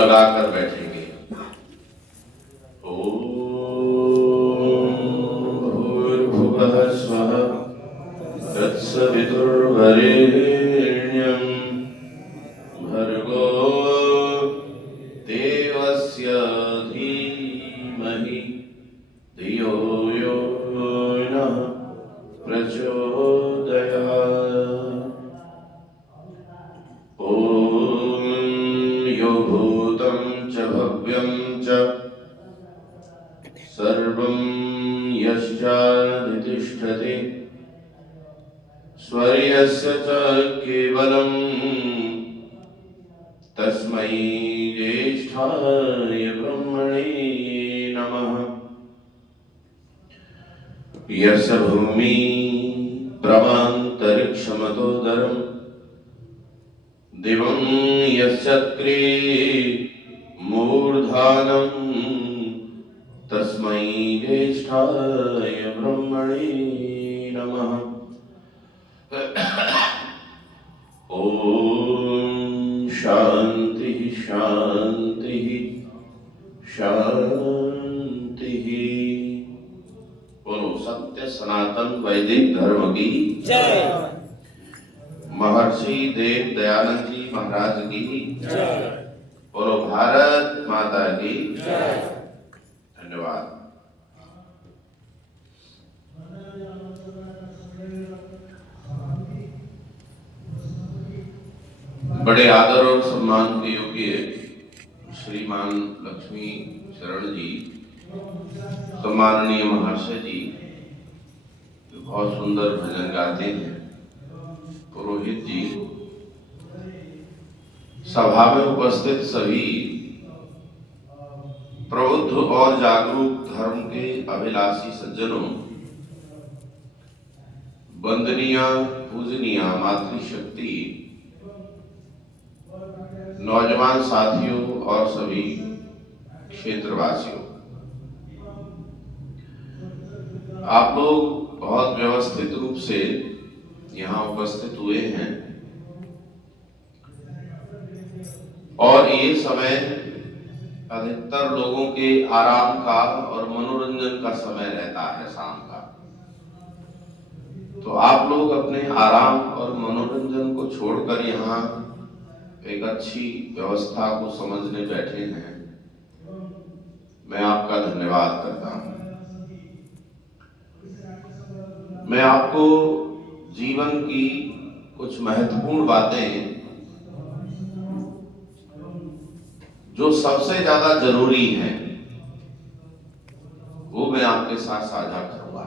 लगाकर बैठेंगे। ओम भूर्भुवः स्वः तत्सवितुर्वरेण्यं भर्गो देवस्य धीमहि धियो यो नः प्रचोदयात्। ॐ यो भूतं च भव्यं च सर्वं यश्चादितिष्ठति स्वर्यस्य च केवलं तस्मै ज्येष्ठाय ब्रह्मणे नमः। यस्य भूमि प्रमान्तरिक्षमतोदरं दिवं यस्यक्रे मूर्धानं तस्मै ज्येष्ठाय ब्रह्मणे नमः। ॐ शांति शांति शांति। बोलो सत्य सनातन वैदिक धर्म की जय। महर्षि देव दयानंद जी महाराज की जय। बोलो भारत माता की जय। धन्यवाद। बड़े आदर और सम्मान के योग्य श्रीमान लक्ष्मी शरण जी, सम्माननीय महर्षि जी बहुत सुंदर भजन गाते हैं, पुरोहित जी, सभा में उपस्थित सभी प्रबुद्ध और जागरूक धर्म के अभिलाषी सज्जनों, वंदनीय पूजनीय मातृशक्ति, नौजवान साथियों और सभी क्षेत्रवासियों, आप लोग बहुत व्यवस्थित रूप से यहाँ उपस्थित हुए हैं और ये समय अधिकतर लोगों के आराम का और मनोरंजन का समय रहता है शाम का। तो आप लोग अपने आराम और मनोरंजन को छोड़कर यहाँ एक अच्छी व्यवस्था को समझने बैठे हैं। मैं आपका धन्यवाद करता हूँ। मैं आपको जीवन की कुछ महत्वपूर्ण बातें जो सबसे ज्यादा जरूरी हैं वो मैं आपके साथ साझा करूंगा।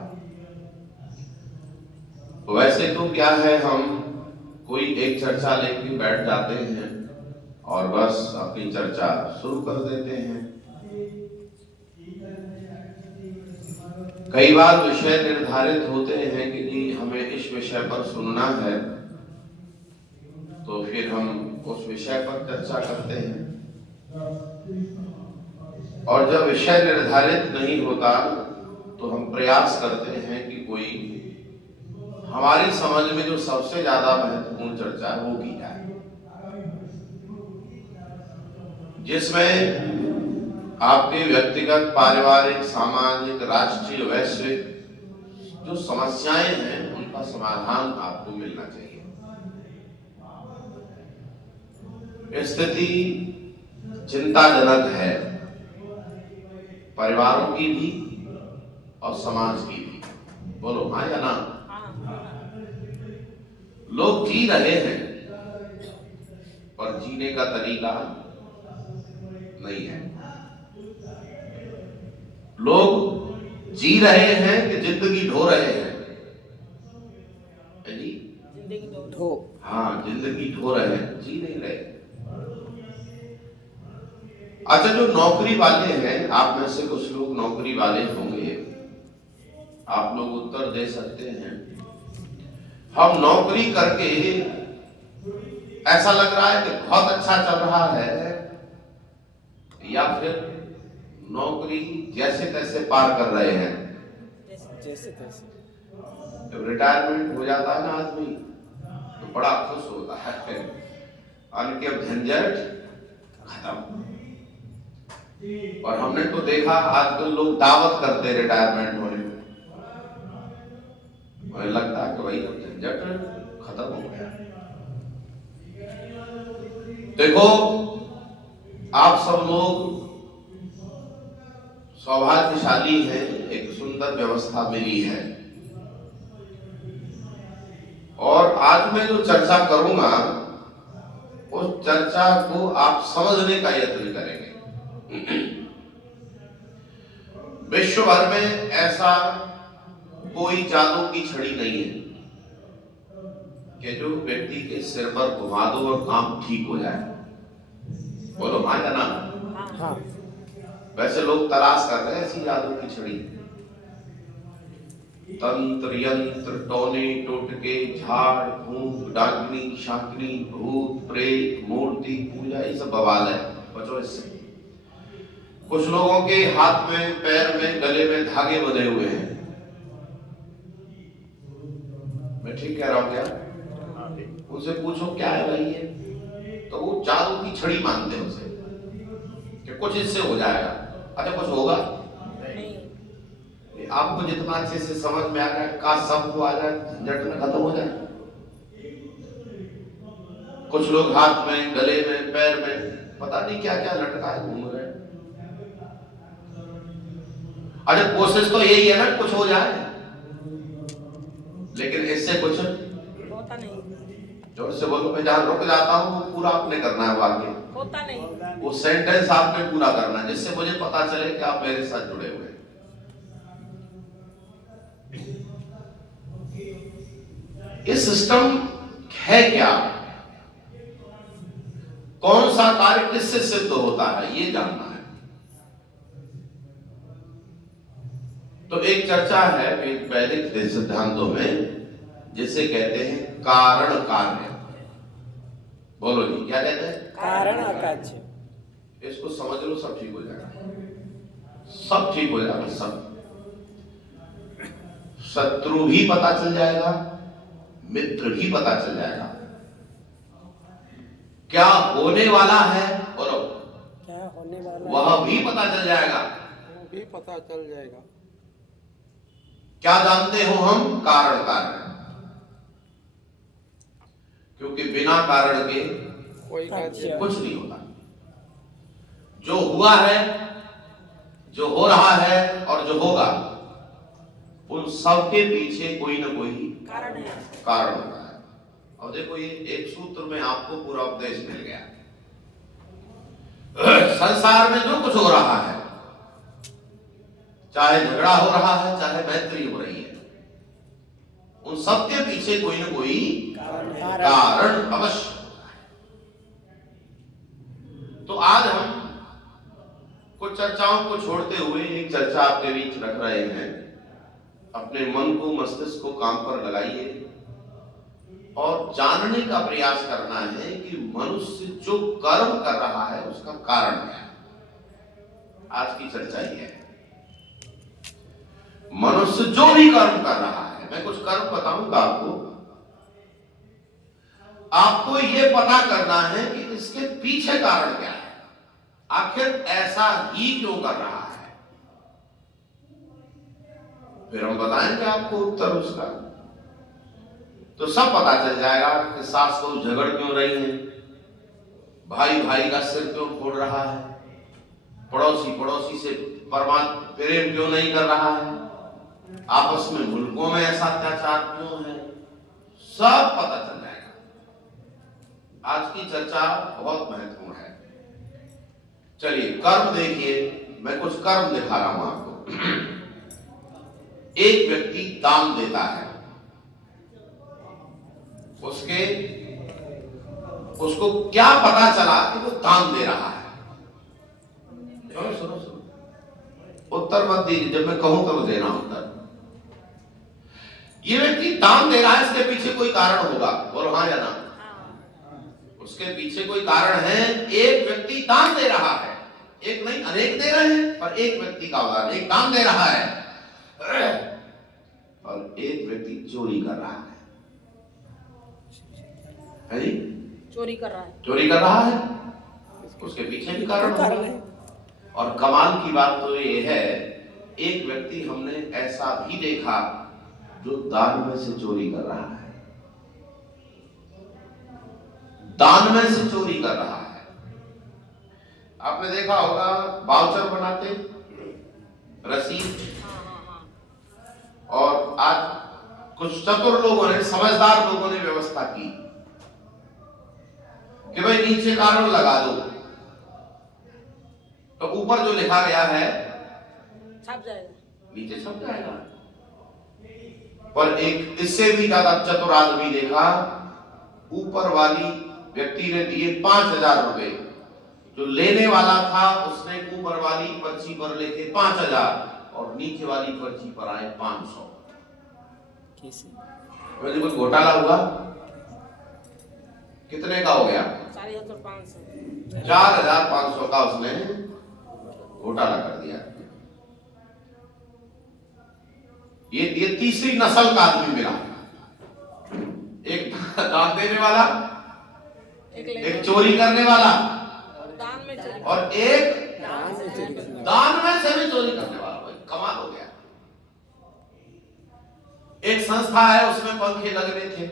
वैसे तो क्या है, हम कोई एक चर्चा लेके बैठ जाते हैं और बस अपनी चर्चा शुरू कर देते हैं। कई बार विषय निर्धारित होते हैं कि जी हमें इस विषय पर सुनना है, तो फिर हम उस विषय पर चर्चा करते हैं। और जब विषय निर्धारित नहीं होता तो हम प्रयास करते हैं कि कोई हमारी समझ में जो सबसे ज्यादा महत्वपूर्ण चर्चा है वो की जाए, जिसमें आपके व्यक्तिगत, पारिवारिक, सामाजिक, राष्ट्रीय, वैश्विक जो समस्याएं हैं उनका समाधान आपको मिलना चाहिए। स्थिति चिंताजनक है, परिवारों की भी और समाज की भी। बोलो हाँ या ना? लोग जी रहे हैं पर जीने का तरीका नहीं है। लोग जी रहे हैं कि जिंदगी ढो रहे हैं जी? ढो, हाँ जिंदगी ढो रहे हैं, जी नहीं रहे। अच्छा, जो नौकरी वाले हैं, आप में से कुछ लोग नौकरी वाले होंगे, आप लोग उत्तर दे सकते हैं। हम नौकरी करके ऐसा लग रहा है कि बहुत अच्छा चल रहा है, या फिर नौकरी जैसे तैसे पार कर रहे हैं? जैसे तैसे। जब रिटायरमेंट हो जाता है ना आदमी तो बड़ा खुश होता है, अब झंझट खत्म, और हमने तो देखा आजकल लोग दावत करते रिटायरमेंट होने में। मुझे लगता है कि भाई झंझट खत्म हो गया। देखो, आप सब लोग सौभाग्यशाली हैं, एक सुंदर व्यवस्था मिली है। और आज मैं जो चर्चा करूंगा उस चर्चा को आप समझने का यत्न करेंगे। विश्व भर में ऐसा कोई जादू की छड़ी नहीं है कि जो व्यक्ति के सिर पर घुमा दो और काम ठीक हो जाए। बोलो हाँ या ना? हाँ। वैसे लोग तलाश कर रहे हैं ऐसी जादू की छड़ी। तंत्र यंत्र टोने टोटके झाड़ फूंक डाकिनी शाकिनी भूत प्रेत मूर्ति पूजा, ये सब बवाल है, बचो इससे। कुछ लोगों के हाथ में पैर में गले में धागे बंधे हुए हैं। मैं ठीक कह रहा हूं क्या? उनसे पूछो क्या है भाई ये, तो वो जादू की छड़ी मानते हैं उसे कि कुछ इससे हो जाएगा। अच्छा कुछ होगा? आपको जितना अच्छे से समझ में आ रहा है, काश सबको आ जाए, झंझट में खत्म हो जाए। कुछ लोग हाथ में गले में पैर में पता नहीं क्या क्या लटका है, घूम रहे हैं। अच्छा कोशिश तो यही है ना कुछ हो जाए, लेकिन इससे कुछ होता नहीं। जोर से बोलो, मैं जहां रुक जाता हूं वो पूरा आपने करना है, वाक्य होता नहीं, वो सेंटेंस आपने पूरा करना है जिससे मुझे पता चले कि आप मेरे साथ जुड़े हुए हैं। ये सिस्टम है क्या, कौन सा कार्य किससे सिद्ध होता है, ये जानना है। तो एक चर्चा है वैदिक सिद्धांतों में जिसे कहते हैं कारण कार्य। बोलो जी क्या कहते हैं? कारण कार्य। इसको समझ लो, सब ठीक हो जाएगा, सब ठीक हो जाएगा। सब शत्रु भी पता चल जाएगा, मित्र भी पता चल जाएगा, क्या होने वाला है बोलो, क्या होने वाला वह भी पता चल जाएगा, वो भी पता चल जाएगा। क्या जानते हो हम? कारण कार्य। क्योंकि बिना कारण के कोई कार्य कुछ नहीं होता। जो हुआ है, जो हो रहा है और जो होगा, उन सबके पीछे कोई ना कोई कारण है, कारण होता है। और देखो ये एक सूत्र में आपको पूरा उपदेश मिल गया। संसार में जो कुछ हो रहा है, चाहे झगड़ा हो रहा है चाहे मैत्री हो रही है, उन सबके पीछे कोई ना कोई कारण अवश्य होता है। तो आज हम कुछ चर्चाओं को छोड़ते हुए एक चर्चा आपके बीच रख रहे हैं। अपने मन को मस्तिष्क को काम पर लगाइए और जानने का प्रयास करना है कि मनुष्य जो कर्म कर रहा है उसका कारण क्या है। आज की चर्चा ये है, मनुष्य जो भी कर्म कर रहा है, मैं कुछ कर्म बताऊंगा आपको ये पता करना है कि इसके पीछे कारण क्या है, आखिर ऐसा ही क्यों कर रहा है। फिर हम बताएंगे आपको उत्तर उसका, तो सब पता चल जाएगा कि सास को झगड़ क्यों रही है, भाई भाई का सिर क्यों फोड़ रहा है, पड़ोसी पड़ोसी से परमात्मा प्रेम क्यों नहीं कर रहा है, आपस में मुल्कों में ऐसा अत्याचार क्यों है, सब पता चल जाएगा। आज की चर्चा बहुत महत्वपूर्ण है। चलिए कर्म देखिए, मैं कुछ कर्म दिखा रहा हूं आपको। एक व्यक्ति दान देता है, उसको क्या पता चला कि वो दान दे रहा है। सुनो उत्तर मत दीजिए, जब मैं कहूं तब देना उत्तर। ये व्यक्ति दान दे रहा है, इसके पीछे कोई कारण होगा, बोलो हाँ या ना? उसके पीछे कोई कारण है। एक व्यक्ति दान दे रहा है, एक नहीं अनेक दे रहे हैं, पर एक व्यक्ति का उदाहरण, एक दान दे रहा है और एक व्यक्ति चोरी कर रहा है। चोरी कर रहा है, चोरी कर रहा है, उसके पीछे भी कारण है। और कमाल की बात तो ये है, एक व्यक्ति हमने ऐसा भी देखा जो दान में से चोरी कर रहा है, दान में से चोरी कर रहा है। आपने देखा होगा वाउचर बनाते, रसीद, और आज कुछ चतुर लोगों ने, समझदार लोगों ने व्यवस्था की कि भाई नीचे कार्बन लगा दो, तो ऊपर जो लिखा गया है छप जाएगा, नीचे छप जाएगा। पर एक इससे भी ज्यादा चतुर आदमी देखा, ऊपर वाली व्यक्ति ने दिए 5,000 रुपए, जो लेने वाला था उसने ऊपर वाली पर्ची पर लिखे 5,000 और नीचे वाली पर्ची पर आए 500। कैसे कुछ घोटाला हुआ? कितने का हो गया? 4,500 का उसने घोटाला कर दिया। ये तीसरी नस्ल का आदमी मिला, एक दान देने वाला, एक चोरी करने वाला, और एक दान में से भी चोरी करने वाला। कमाल हो गया। एक संस्था है, उसमें पंखे लगने थे,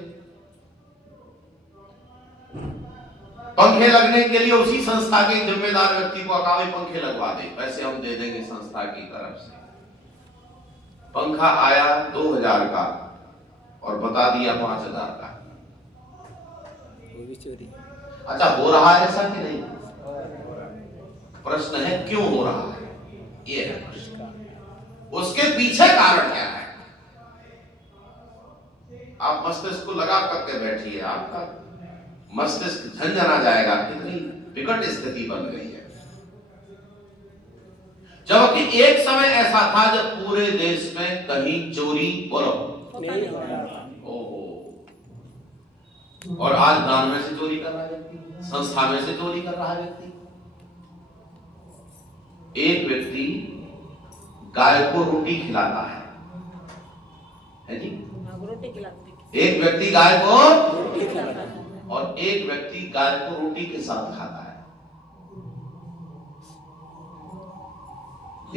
पंखे लगने के लिए उसी संस्था के जिम्मेदार व्यक्ति को अकावे पंखे लगवा दे, पैसे हम दे देंगे संस्था की तरफ से। पंखा आया 2,000 का और बता दिया 5,000 का। वो भी चोरी। अच्छा, हो रहा है ऐसा कि नहीं? प्रश्न है क्यों हो रहा है, ये है प्रश्न। उसके पीछे कारण क्या है? आप मस्तिष्क को लगा करके बैठिए, आपका मस्तिष्क झंझना जाएगा, कितनी विकट स्थिति बन गई है। जबकि एक समय ऐसा था जब पूरे देश में कहीं चोरी बोलो ओहो, और आज दान में से चोरी कर रहा है व्यक्ति, संस्था में से चोरी कर रहा है व्यक्ति। एक व्यक्ति गाय को रोटी खिलाता है जी, रोटी खिलाते, एक व्यक्ति गाय को और एक व्यक्ति गाय को रोटी के साथ खाता है।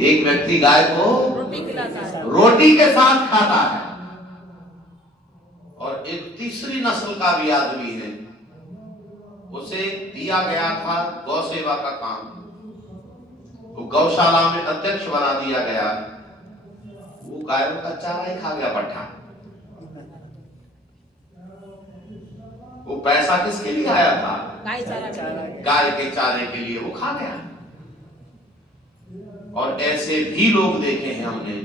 एक व्यक्ति गाय को रोटी के साथ खाता है, और एक तीसरी नस्ल का भी आदमी है, उसे दिया गया था गौ सेवा का काम, वो गौशाला में अध्यक्ष बना दिया गया, वो गायों का चारा ही खा गया, पट्टा। वो पैसा किसके लिए आया था? गाय के चारे के लिए, वो खा गया। और ऐसे भी लोग देखे हैं हमने,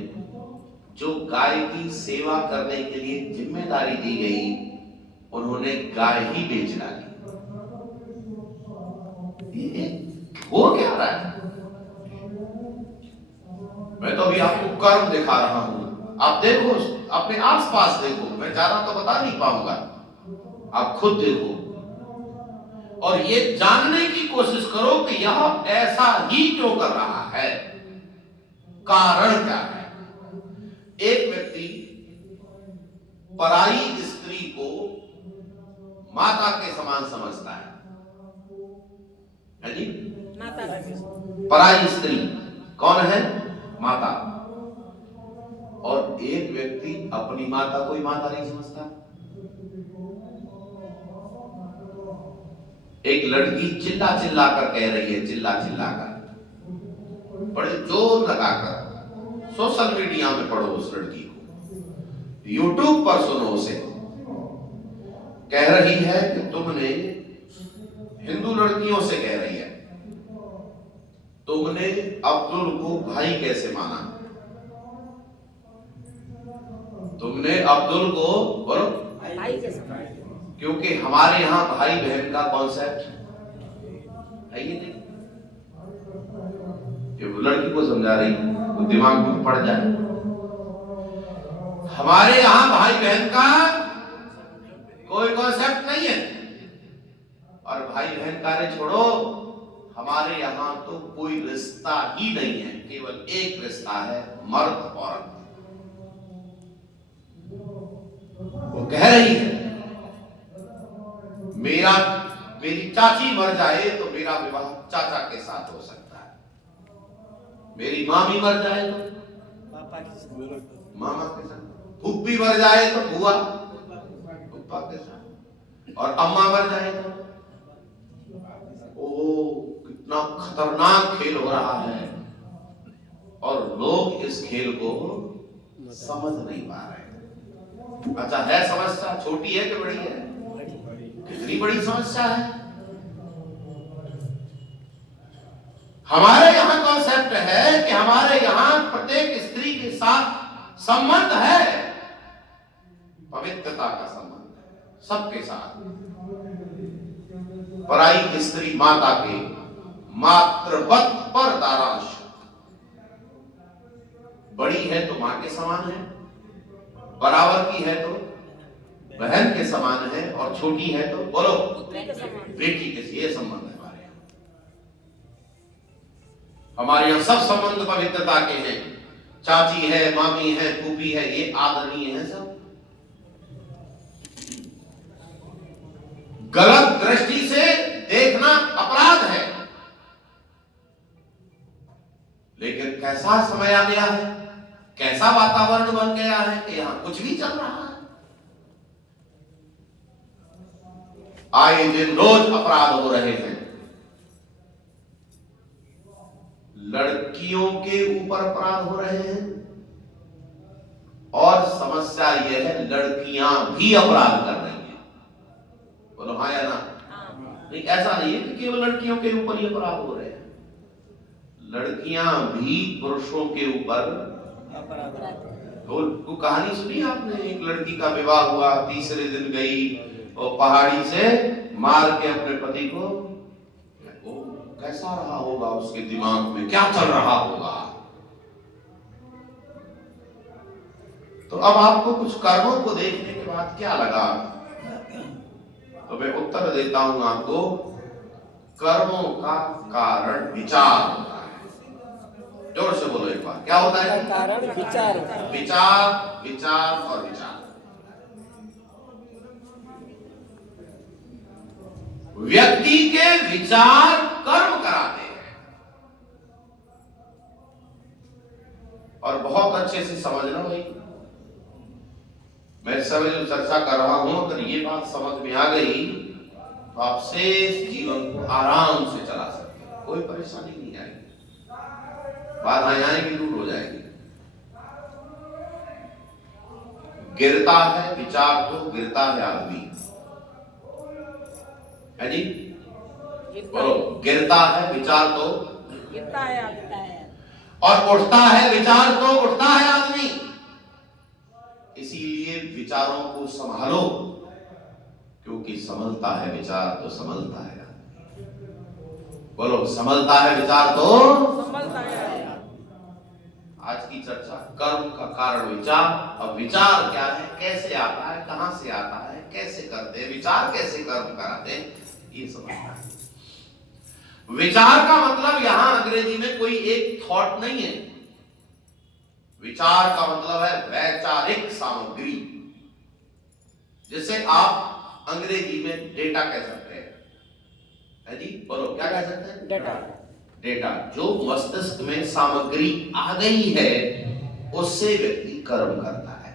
जो गाय की सेवा करने के लिए जिम्मेदारी दी गई, उन्होंने गाय ही बेच डाली। ये हो क्या रहा है? मैं तो अभी आपको कर्म दिखा रहा हूं, आप देखो, अपने आसपास देखो, मैं ज्यादा तो बता नहीं पाऊंगा, आप खुद देखो और ये जानने की कोशिश करो कि यह ऐसा ही क्यों कर रहा है, कारण क्या है। एक व्यक्ति पराई स्त्री को माता के समान समझता है जी, पराई स्त्री कौन है? माता। और एक व्यक्ति अपनी माता को ही माता नहीं समझता। एक लड़की चिल्ला चिल्ला कर कह रही है, चिल्ला चिल्ला कर, बड़े जोर लगाकर, सोशल मीडिया में पढ़ो उस लड़की को, यूट्यूब पर सुनो उसे, कह रही है कि तुमने हिंदू लड़कियों से कह रही है, तुमने अब्दुल को भाई कैसे माना? तुमने अब्दुल को बोलो भाई कैसे माना? क्योंकि हमारे यहां भाई बहन का कॉन्सेप्ट है ही नहीं। ये लड़की को समझा रही, वो दिमाग में पड़ जाए। हमारे यहां भाई बहन का कोई कॉन्सेप्ट नहीं है, और भाई बहन का रे छोड़ो, हमारे यहां तो कोई रिश्ता ही नहीं है, केवल एक रिश्ता है, मर्द औरत। वो कह रही है मेरी चाची मर जाए तो मेरा विवाह चाचा के साथ हो सकता है, मेरी मामी मर जाए तो पापा के साथ, मामा के साथ, फूफी मर जाए तो बुआ फूफा के साथ, और अम्मा मर जाए तो ओ कितना खतरनाक खेल हो रहा है, और लोग इस खेल को समझ नहीं पा रहे। अच्छा, है समस्या छोटी है कि बड़ी है? कितनी बड़ी समस्या है। हमारे यहाँ कॉन्सेप्ट है कि हमारे यहाँ प्रत्येक स्त्री के साथ संबंध है, पवित्रता का संबंध है सबके साथ। पराई स्त्री माता के मातृवत पर दारांश, बड़ी है तो मां के समान है, बराबर की है तो बहन के समान है, और छोटी है तो बोलो बेटी के। ये संबंध है हमारे यहाँ सब संबंध पवित्रता के हैं। चाची है, मामी है, फूफी है, ये आदरणीय है सब। गलत दृष्टि से देखना अपराध है, लेकिन कैसा समय आ गया है, कैसा वातावरण बन गया है कि यहां कुछ भी चल रहा है। आए दिन रोज अपराध हो रहे हैं। लड़कियों के ऊपर अपराध हो रहे हैं, और समस्या यह है लड़कियां भी अपराध कर रही हैं। बोलो हाँ या ना? नहीं, ऐसा नहीं है कि केवल लड़कियों के ऊपर ही अपराध हो रहे हैं, लड़कियां भी पुरुषों के ऊपर अपराध। तो कहानी सुनी आपने? एक लड़की का विवाह हुआ, तीसरे दिन गई और पहाड़ी से मार के अपने पति को, कैसा रहा होगा उसके दिमाग में, क्या चल रहा होगा। तो अब आपको कुछ कर्मों को देखने के बाद क्या लगा? तो मैं उत्तर देता हूं आपको। कर्मों का कारण विचार होता है। जोर से बोलो एक बार, क्या होता है? कारण विचार, विचार, विचार और विचार। व्यक्ति के विचार कर्म कराते हैं, और बहुत अच्छे से समझना भाई, मैं इस समय जो चर्चा कर रहा हूं, अगर ये बात समझ में आ गई तो आप शेष जीवन को आराम से चला सकते हैं, कोई परेशानी नहीं आएगी, बाधाएं आएंगी दूर हो जाएगी। गिरता है विचार तो गिरता है आदमी, है जी? बोलो, गिरता है विचार तो गिरता है आदमी, और उठता है विचार तो उठता है आदमी। इसीलिए विचारों को संभालो, क्योंकि संभलता है विचार तो संभलता है। बोलो, संभलता है विचार तो संभलता है। आज की चर्चा कर्म का कारण विचार। अब विचार क्या है, कैसे आता है, कहां से आता है, कैसे करते हैं विचार, कैसे कर्म कराते हैं, ये समझना है। विचार का मतलब यहां अंग्रेजी में कोई एक थॉट नहीं है। विचार का मतलब है वैचारिक सामग्री, जिसे आप अंग्रेजी में डेटा कह सकते हैं, है जी? बोलो, क्या कह सकते हैं? डेटा। डेटा, जो मस्तिष्क में सामग्री आ गई है उससे व्यक्ति कर्म करता है।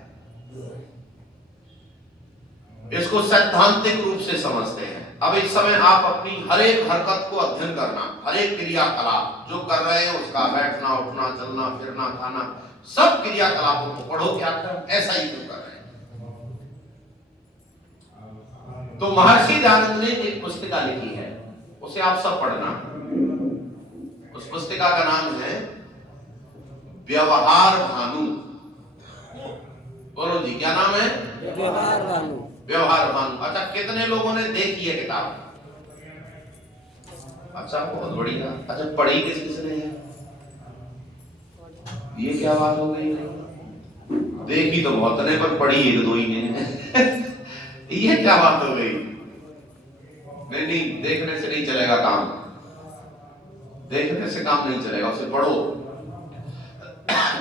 इसको सैद्धांतिक रूप से समझते हैं। अब इस समय आप अपनी हर एक हरकत को अध्ययन करना, हर एक क्रियाकलाप जो कर रहे हैं उसका, बैठना, उठना, चलना, फिरना, खाना, सब क्रियाकलापों को पढ़ो, क्या कर ऐसा ही क्यों कर रहे हैं। तो महर्षि दयानंद ने एक पुस्तिका लिखी है, उसे आप सब पढ़ना। उस पुस्तिका का नाम है व्यवहार भानु। बोलो जी, क्या नाम है? व्यवहार भानु। व्यवहार भानु। अच्छा, कितने लोगों ने देखी है किताब? अच्छा, बहुत बढ़िया। अच्छा, पढ़ी किस किसने है? ये क्या बात हो गई? देखी तो बहुत ने, पर पढ़ी एक दो ही ने। ये क्या बात हो गई? नहीं नहीं, देखने से नहीं चलेगा काम, देखने से काम नहीं चलेगा, उसे पढ़ो।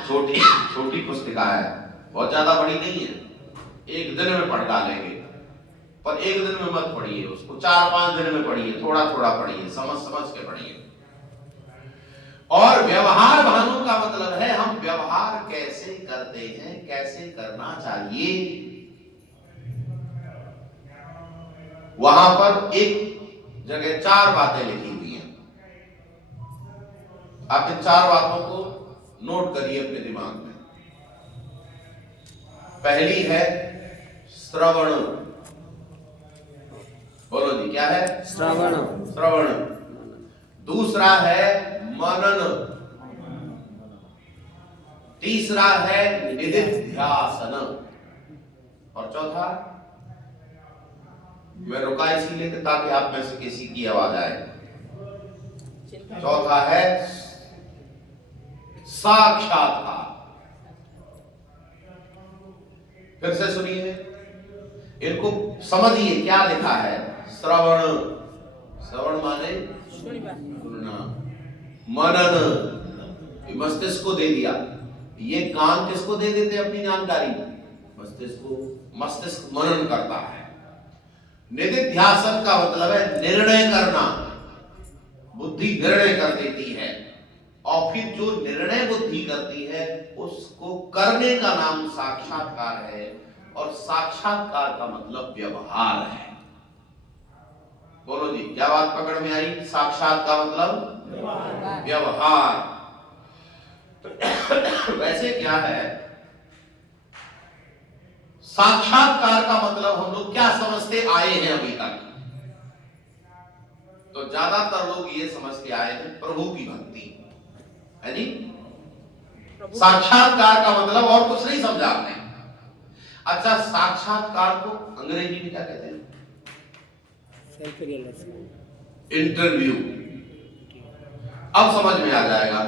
छोटी छोटी पुस्तिका है, बहुत ज्यादा बड़ी नहीं है, एक दिन में पढ़ डालेंगे, पर एक दिन में मत पढ़िए उसको, 4-5 दिन में पढ़िए, थोड़ा थोड़ा पढ़िए, समझ समझ के पढ़िए। और व्यवहार भानु करते हैं, कैसे करना चाहिए। वहां पर एक जगह 4 बातें लिखी हुई हैं। आप इन 4 बातों को नोट करिए अपने दिमाग में। पहली है श्रवण। बोलो जी, क्या है? श्रवण। श्रवण। दूसरा है मनन। तीसरा है निधिध्यासन। और चौथा, मैं रुका इसीलिए कि ताकि आप में से किसी की आवाज आए। चौथा है साक्षात्कार। फिर से सुनिए, इनको समझिए क्या लिखा है। श्रवण, श्रवण माने सुनना। मनन, मस्तिष्क को दे दिया। ये कान किसको दे देते अपनी जानकारी? मस्तिष्क को। मस्तिष्क मनन करता है। निधिध्यासन का मतलब है निर्णय करना। बुद्धि निर्णय कर देती है, और फिर जो निर्णय बुद्धि करती है उसको करने का नाम साक्षात्कार है। और साक्षात्कार का मतलब व्यवहार है। बोलो जी, क्या बात पकड़ में आई? साक्षात का मतलब व्यवहार। वैसे क्या है साक्षात्कार का मतलब? हम लोग क्या समझते आए हैं अभी तक? तो ज्यादातर लोग ये समझ के आए हैं प्रभु की भक्ति है जी। साक्षात्कार का मतलब और कुछ नहीं समझा आपने। अच्छा, साक्षात्कार को अंग्रेजी में क्या कहते हैं? Self realisation, interview. अब समझ में आ जाएगा।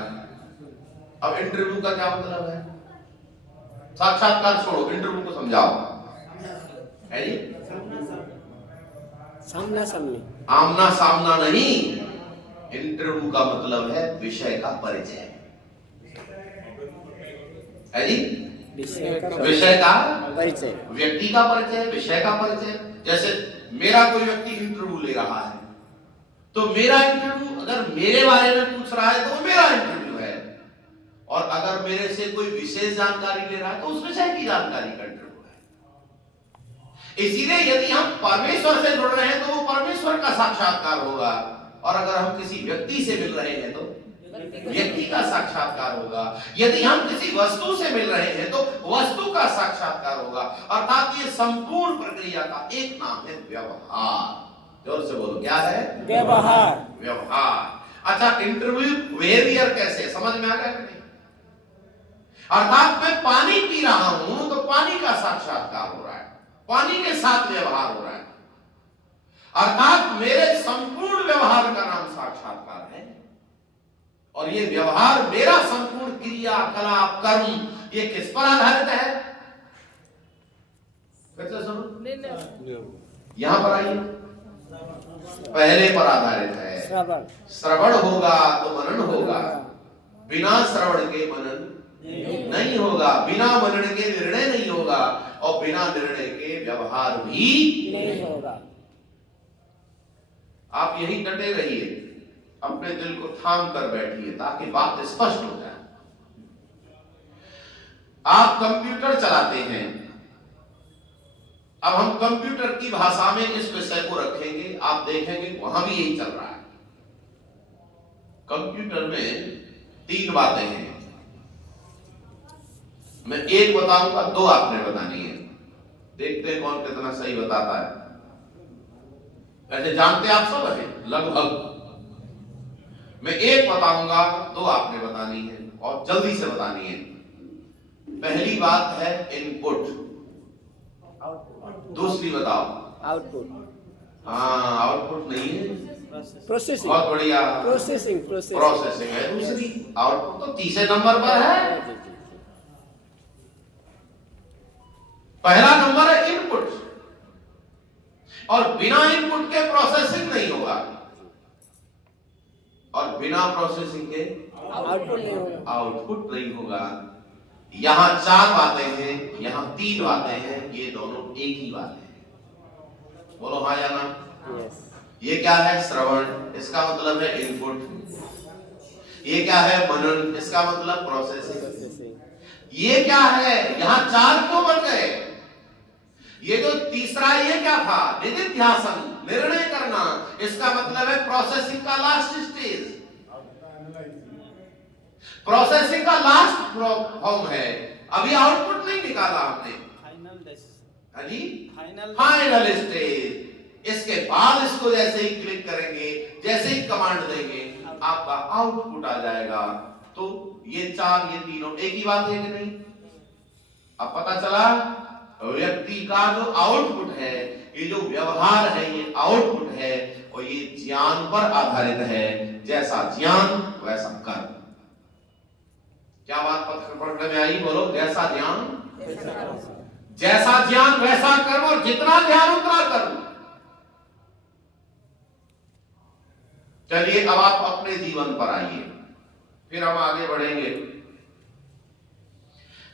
अब इंटरव्यू का क्या मतलब है? साक्षात्कार छोड़ो, इंटरव्यू को समझाओ। है जी? सामना सामनी। आमना सामना नहीं। इंटरव्यू का मतलब है विषय का परिचय। है जी? विषय का परिचय, व्यक्ति का परिचय, विषय का परिचय। जैसे मेरा कोई व्यक्ति इंटरव्यू ले रहा है, तो मेरा इंटरव्यू अगर मेरे बारे में पूछ रहा है तो वो मेरा इंटरव्यू है। और अगर मेरे से कोई विशेष जानकारी ले रहा है तो उस विषय की जानकारी का इंटरव्यू है। इसीलिए यदि हम परमेश्वर से जुड़ रहे हैं तो वो परमेश्वर का साक्षात्कार होगा, और अगर हम किसी व्यक्ति से मिल रहे हैं तो व्यक्ति का साक्षात्कार होगा। यदि हम किसी वस्तु से मिल रहे हैं तो वस्तु का साक्षात्कार होगा। अर्थात ये संपूर्ण प्रक्रिया का एक नाम है व्यवहार। जोर से बोलो, क्या है? व्यवहार। व्यवहार। अच्छा, इंटरव्यू बिहेवियर कैसे, समझ में आ गया कि नहीं? अर्थात मैं पानी पी रहा हूं तो पानी का साक्षात्कार हो रहा है, पानी के साथ व्यवहार हो रहा है। अर्थात मेरे संपूर्ण व्यवहार का नाम साक्षात्कार है। और ये व्यवहार मेरा संपूर्ण क्रिया, कलाप, कर्म, ये किस पर आधारित है? कैसे सुनो, यहां पर आइए। पहले पर आधारित है। श्रवण। श्रवण होगा तो मनन होगा। बिना श्रवण के मनन नहीं होगा, बिना मनन के निर्णय नहीं होगा, और बिना निर्णय के व्यवहार भी नहीं होगा। आप यही डटे रहिए, अपने दिल को थाम कर बैठिए ताकि बात स्पष्ट हो जाए। आप कंप्यूटर चलाते हैं। अब हम कंप्यूटर की भाषा में इस विषय को रखेंगे, आप देखेंगे वहां भी यही चल रहा है। कंप्यूटर में 3 बातें हैं। मैं एक बताऊंगा, 2 आपने बतानी है। देखते हैं कौन कितना सही बताता है। वैसे जानते आप सब हैं लगभग। मैं एक बताऊंगा, 2 आपने बतानी है और जल्दी से बतानी है। पहली बात है इनपुट, दूसरी बताओ आउटपुट। हाँ, आउटपुट नहीं है, प्रोसेसिंग। बहुत बढ़िया, प्रोसेसिंग प्रोसेसिंग है दूसरी। आउटपुट तो तीसरे नंबर पर है। पहला नंबर है इनपुट, और बिना इनपुट के प्रोसेसिंग नहीं होगा, और बिना प्रोसेसिंग के आउटपुट नहीं होगा। आउटपुट नहीं होगा। यहां 4 बातें हैं, यहां 3 बातें हैं, ये दोनों एक ही बात है। बोलो हाँ या ना? यस। ये क्या है? श्रवण, इसका मतलब है इनपुट। ये क्या है? मनन, इसका मतलब प्रोसेसिंग। ये क्या है, यहां 4 क्यों बन गए? ये जो तीसरा ये क्या था, निधिध्यासन, निर्णय करना, इसका मतलब है प्रोसेसिंग का लास्ट स्टेज, प्रोसेसिंग का लास्ट फॉर्म है। अभी आउटपुट नहीं निकाला आपने, फाइनल स्टेज। इसके बाद इसको जैसे ही क्लिक करेंगे, जैसे ही कमांड देंगे, आपका आउटपुट आ जाएगा। तो ये 4, ये तीनों एक ही बात है कि नहीं? अब पता चला व्यक्ति का जो आउटपुट है, ये जो व्यवहार है, ये आउटपुट है, और ये ज्ञान पर आधारित है। जैसा ज्ञान वैसा कर्म। क्या बात पढ़ने में आई? बोलो। जैसा ज्ञान जैसा ज्ञान वैसा कर्म, और जितना ज्ञान उतना कर्म। चलिए अब आप अपने जीवन पर आइए, फिर हम आगे बढ़ेंगे।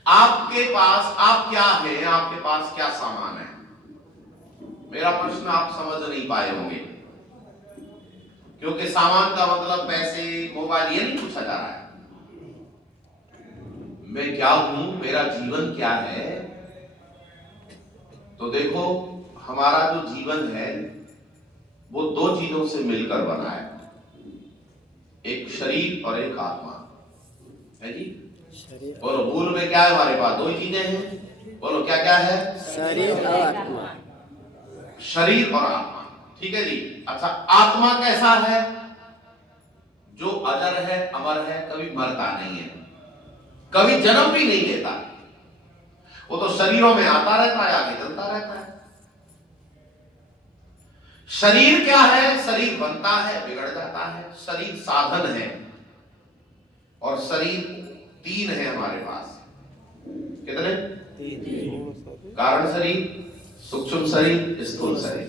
आपके पास आप क्या है, आपके पास क्या सामान है? मेरा प्रश्न आप समझ नहीं पाए होंगे, क्योंकि सामान का मतलब पैसे, मोबाइल, ये नहीं पूछा जा रहा है। मैं क्या हूं, मेरा जीवन क्या है? तो देखो, हमारा जो जीवन है वो 2 चीजों से मिलकर बना है, एक शरीर और एक आत्मा है जी। बोलो, मूल में क्या है हमारे पास? 2 ही चीजें हैं। बोलो क्या क्या है? शरीर और आत्मा। शरीर और आत्मा, ठीक है जी। अच्छा, आत्मा कैसा है? जो अजर है, अमर है, कभी मरता नहीं है, कभी जन्म भी नहीं लेता। वो तो शरीरों में आता रहता है, आगे चलता रहता है। शरीर क्या है? शरीर बनता है, बिगड़ जाता है। शरीर साधन है, और शरीर 3 है हमारे पास। कितने? 3। कारण शरीर, सूक्ष्म शरीर, स्थूल शरीर।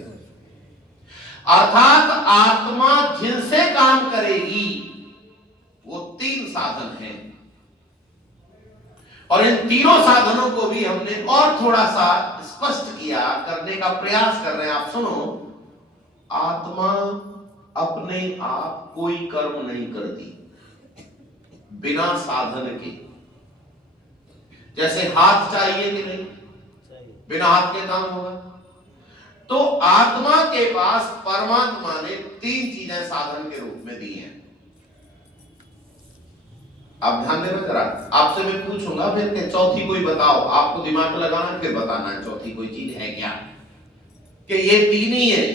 अर्थात आत्मा जिनसे काम करेगी वो 3 साधन हैं, और इन तीनों साधनों को भी हमने और थोड़ा सा स्पष्ट किया, करने का प्रयास कर रहे हैं। आप सुनो, आत्मा अपने आप कोई कर्म नहीं करती बिना साधन के। जैसे हाथ चाहिए कि नहीं? बिना हाथ के काम होगा। तो आत्मा के पास परमात्मा ने 3 चीजें साधन के रूप में दी हैं। आप ध्यान देना जरा, आपसे मैं पूछूंगा फिर कि चौथी कोई बताओ, आपको दिमाग में लगाना, फिर बताना है चौथी कोई चीज है क्या, कि ये 3 ही है।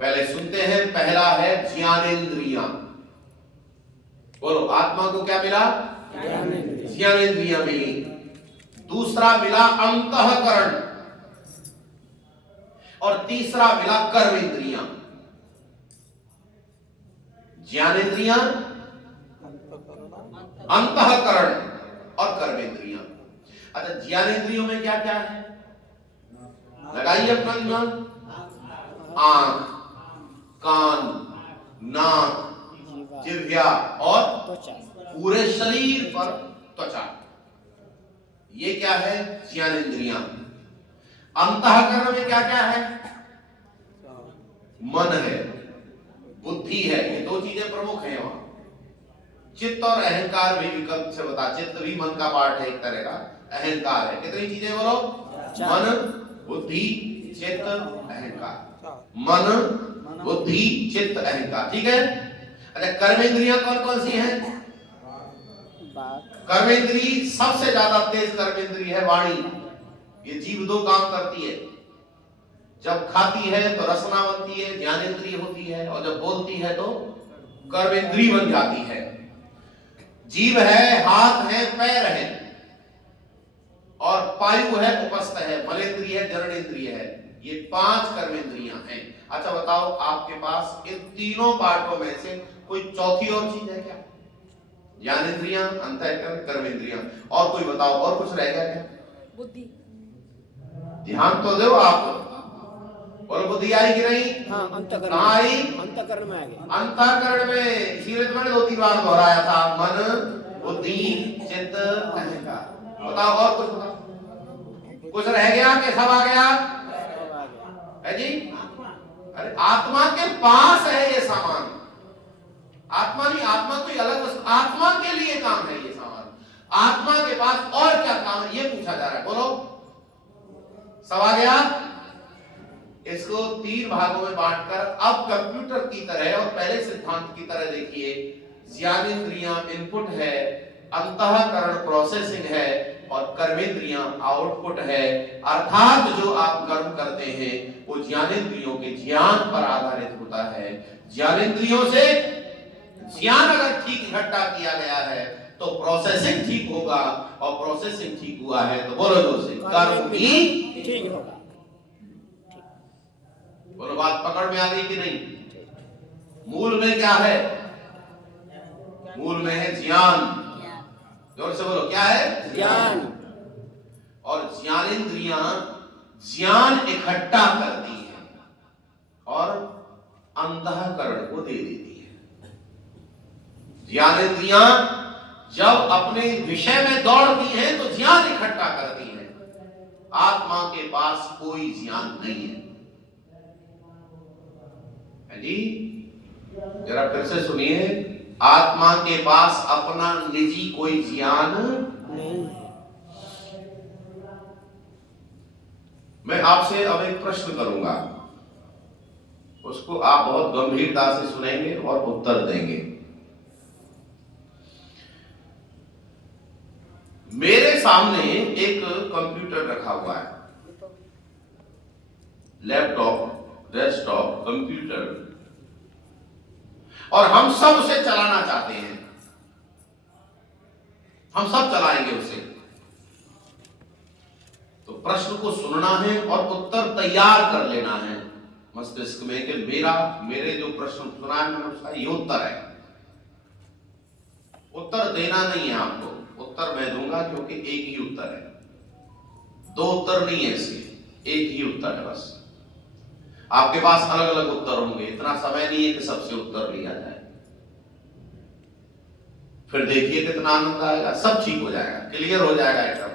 पहले सुनते हैं, पहला है ज्ञानेंद्रियां। बोलो, आत्मा को क्या मिला? ज्ञानेंद्रियां मिली। दूसरा मिला अंतःकरण, और तीसरा मिला कर्मेंद्रियां। ज्ञानेंद्रियां, अंतःकरण और कर्मेंद्रियां। अच्छा, ज्ञानेंद्रियों में क्या क्या है? लगाइए अपना दिमाग। आंख, कान, नाक, जिह्वा और पूरे शरीर पर त्वचा। ये क्या है? ज्ञानेंद्रियां। अंतःकरण में क्या क्या है? मन है, बुद्धि है, ये 2 चीजें प्रमुख हैं वहां। चित्त और अहंकार भी विकल्प से बता, चित्त भी मन का पार्ट है, एक तरह का अहंकार है। कितनी चीजें बोलो? मन, बुद्धि, चित्त, अहंकार। मन, बुद्धि, चित्त, अहंकार, ठीक है। अच्छा, कर्मेंद्रियां कौन कौन सी हैं? कर्मेंद्री सबसे ज्यादा तेज कर्मेंद्री है वाणी। ये जीभ 2 काम करती है। जब खाती है तो रसना बनती है, ज्ञानेंद्रिय होती है, और जब बोलती है तो कर्मेंद्री बन जाती है। जीभ है, हाथ है, पैर है, और पायु है, उपस्थ है, मलेंद्रिय है, जननेंद्रिय है। ये 5 कर्मेंद्रियां हैं। अच्छा बताओ, आपके पास इन तीनों पार्टों में से कोई चौथी और चीज है क्या? ज्ञानेंद्रियां, अंतःकरण, कर्मेंद्रियां, और कोई बताओ, और कुछ रह गया क्या? बुद्धि। ध्यान तो दो आप। बोलो, बुद्धि आई कि नहीं? हाँ, अंतःकरण। कहाँ आई? अंतःकरण में आ गया। अंतःकरण में, इसीलिए तो मैंने 2-3 बार दोहराया था, मन, बुद्धि, चित्त, अहंकार। बताओ, और कुछ बताओ, कुछ रह गया कि सब आ गया? है जी? अरे आत्मा के पास है ये सामान। आत्मा नहीं, आत्मा कोई अलग वस्तु, आत्मा के लिए काम है ये सामान। आत्मा के पास और क्या काम है, ये पूछा जा रहा है। बोलो, सब आ गया? इसको 3 भागों में बांटकर अब कंप्यूटर की तरह और पहले सिद्धांत की तरह देखिए, ज्ञानेंद्रियां इनपुट है, अंतःकरण प्रोसेसिंग है और कर्मेंद्रियां आउटपुट है। अर्थात जो आप कर्म करते हैं वो ज्ञानेंद्रियों के ज्ञान पर आधारित होता है। ज्ञानेंद्रियों से ज्ञान अगर ठीक इकट्ठा किया गया है तो प्रोसेसिंग ठीक होगा, और प्रोसेसिंग ठीक हुआ है तो बोलो दोस्तों, कर्म भी ठीक होगा। बोलो, बात पकड़ में आ गई कि नहीं? मूल में क्या है? मूल में है ज्ञान। जोर से बोलो, क्या है? ज्ञान। और ज्ञानेंद्रियां ज्ञान इकट्ठा करती है और अंतःकरण को दे देती है। ज्ञानेंद्रियां जब अपने विषय में दौड़ती हैं तो ज्ञान इकट्ठा करती हैं। आत्मा के पास कोई ज्ञान नहीं है जी। जरा फिर से सुनिए, आत्मा के पास अपना निजी कोई ज्ञान नहीं है। मैं आपसे अब एक प्रश्न करूंगा, उसको आप बहुत गंभीरता से सुनेंगे और उत्तर देंगे। मेरे सामने एक कंप्यूटर रखा हुआ है, लैपटॉप, डेस्कटॉप, कंप्यूटर, और हम सब उसे चलाना चाहते हैं। हम सब चलाएंगे उसे। तो प्रश्न को सुनना है और उत्तर तैयार कर लेना है मस्तिष्क में कि मेरे जो प्रश्न सुना है मैंने उसका ये उत्तर है। उत्तर देना नहीं है आपको, उत्तर मैं दूंगा क्योंकि एक ही उत्तर है, 2 उत्तर नहीं है इसके, एक ही उत्तर है बस। आपके पास अलग अलग उत्तर होंगे, इतना समय नहीं है कि सबसे उत्तर लिया जाए। फिर देखिए कितना आनंद आएगा, सब ठीक हो जाएगा, क्लियर हो जाएगा एकदम।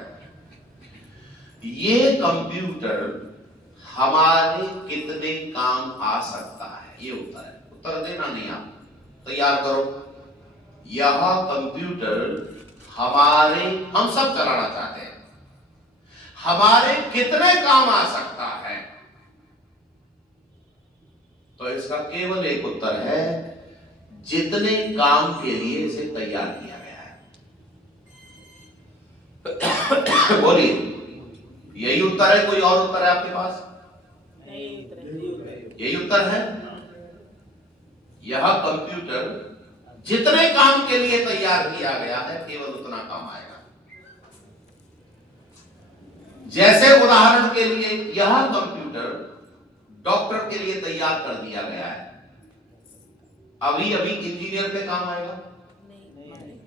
ये कंप्यूटर हमारे कितने काम आ सकता है, ये उत्तर है। उत्तर देना नहीं, आप तैयार करो। यह कंप्यूटर हम सब चलाना चाहते हैं, हमारे कितने काम आ सकता है? तो इसका केवल एक उत्तर है, जितने काम के लिए इसे तैयार किया गया है। बोलिए, यही उत्तर है? कोई और उत्तर है आपके पास? यही उत्तर है। यह कंप्यूटर जितने काम के लिए तैयार किया गया है केवल उतना काम आएगा। जैसे उदाहरण के लिए यह कंप्यूटर डॉक्टर के लिए तैयार कर दिया गया है, अभी इंजीनियर पे काम आएगा?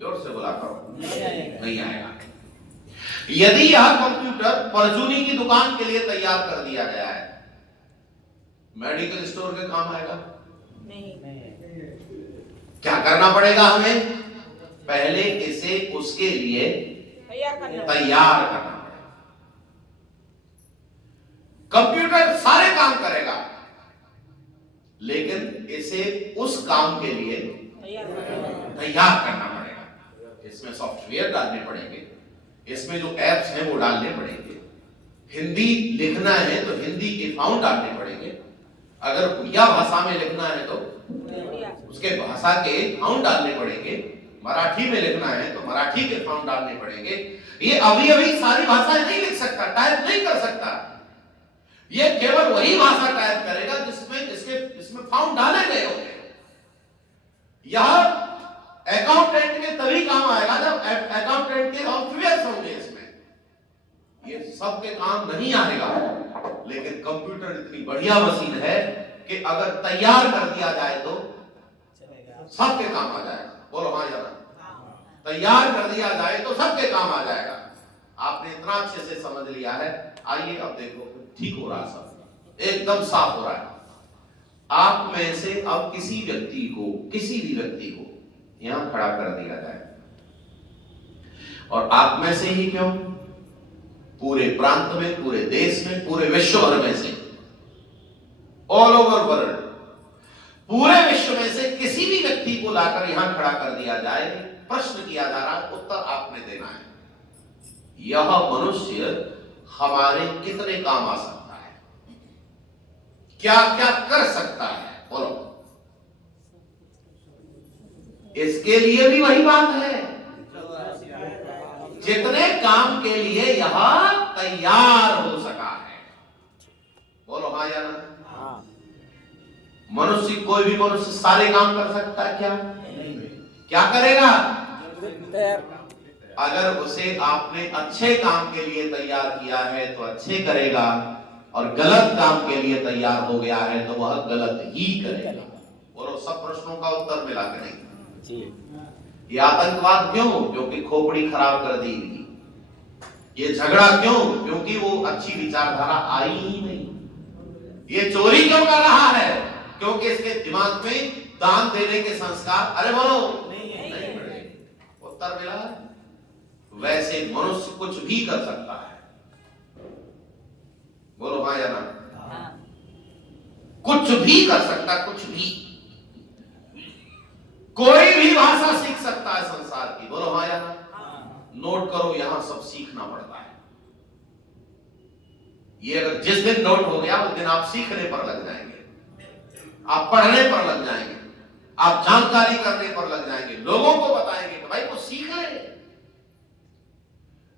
जोर से बोला करो, नहीं आएगा। यदि यह कंप्यूटर परचूनी की दुकान के लिए तैयार कर दिया गया है, मेडिकल स्टोर के काम आएगा? नहीं। क्या करना पड़ेगा हमें? पहले इसे उसके लिए तैयार करना पड़ेगा। कंप्यूटर सारे काम करेगा, लेकिन इसे उस काम के लिए तैयार करना पड़ेगा। इसमें सॉफ्टवेयर डालने पड़ेंगे, इसमें जो एप्स हैं वो डालने पड़ेंगे। हिंदी लिखना है तो हिंदी के फाउंड डालने पड़ेंगे, अगर उड़िया भाषा में लिखना है तो उसके भाषा के फाउंड डालने पड़ेंगे, मराठी में लिखना है तो मराठी के फाउंड डालने पड़ेंगे। ये अभी सारी भाषाएं नहीं लिख सकता, टाइप नहीं कर सकता। ये केवल वही भाषा टाइप करेगा जिसमें इसमें फाउंड डाले गए होंगे। यह अकाउंटेंट के तभी काम आएगा जब अकाउंटेंट के सॉफ्टवेयर होंगे इसमें। ये सबके काम नहीं आएगा, लेकिन कंप्यूटर इतनी बढ़िया मशीन है कि अगर तैयार कर दिया जाए तो सबके काम आ जाएगा। बोलो हाँ या ना? तैयार कर दिया जाए तो सबके काम आ जाएगा। आपने इतना अच्छे से समझ लिया है। आइए अब देखो, ठीक हो रहा, सब एकदम साफ हो रहा है। आप में से अब किसी भी व्यक्ति को यहां खड़ा कर दिया जाए, और आप में से ही क्यों, पूरे प्रांत में, पूरे देश में, पूरे विश्व भर में से, ऑल ओवर वर्ल्ड, पूरे विश्व में से किसी भी व्यक्ति को लाकर यहां खड़ा कर दिया जाए, प्रश्न किया जा रहा है, उत्तर आपने देना है, यह मनुष्य हमारे कितने काम आ सकता है, क्या क्या कर सकता है, बोलो। इसके लिए भी वही बात है, जितने काम के लिए यह तैयार हो सका है, बोलो हाँ या ना। मनुष्य, कोई भी मनुष्य सारे काम कर सकता है क्या? क्या करेगा? अगर उसे आपने अच्छे काम के लिए तैयार किया है तो अच्छे करेगा, और गलत काम के लिए तैयार हो गया है तो वह गलत ही करेगा। बोलो, सब प्रश्नों का उत्तर मिला के नहीं। ये आतंकवाद क्यों? क्योंकि खोपड़ी खराब कर दी। ये झगड़ा क्यों? क्योंकि वो अच्छी विचारधारा आई ही नहीं। ये चोरी क्यों कर रहा है? क्योंकि इसके दिमाग में दान देने के संस्कार, अरे बोलो, नहीं पड़े। उत्तर मिला है। वैसे मनुष्य कुछ भी कर सकता है, बोलो हाँ या ना। कुछ भी कर सकता है, कुछ भी, कोई भी भाषा सीख सकता है संसार की, बोलो हाँ या ना। नोट करो, यहां सब सीखना पड़ता है। ये अगर जिस दिन नोट हो गया उस दिन आप सीखने पर लग जाएंगे, आप पढ़ने पर लग जाएंगे, आप जानकारी करने पर लग जाएंगे, लोगों को बताएंगे कि भाई वो सीख ले।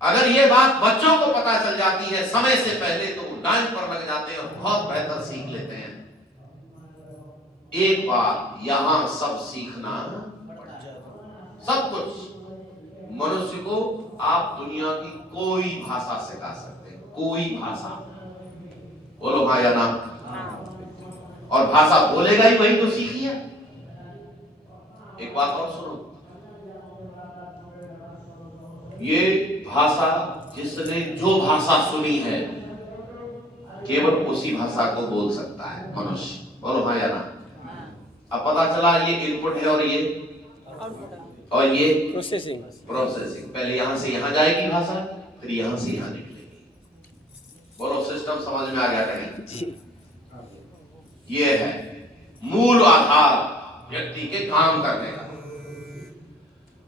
अगर ये बात बच्चों को पता चल जाती है समय से पहले तो वो लाइन पर लग जाते हैं और बहुत बेहतर सीख लेते हैं। एक बार यहां सब सीखना, सब कुछ। मनुष्य को आप दुनिया की कोई भाषा सिखा सकते हैं, कोई भाषा, बोलो हाँ या ना। और भाषा बोलेगा ही वही तो सीखी है। एक बात और सुनो, ये भाषा, जिसने जो भाषा सुनी है केवल उसी भाषा को बोल सकता है मनुष्य, बोलो हाँ या ना। अब पता चला ये इनपुट है और ये प्रोसेसिंग। पहले यहां से यहां जाएगी भाषा, फिर यहां से यहां निकलेगी। बोलो, सिस्टम समझ में आ गया कहीं? ये है मूल आधार व्यक्ति के काम करने का।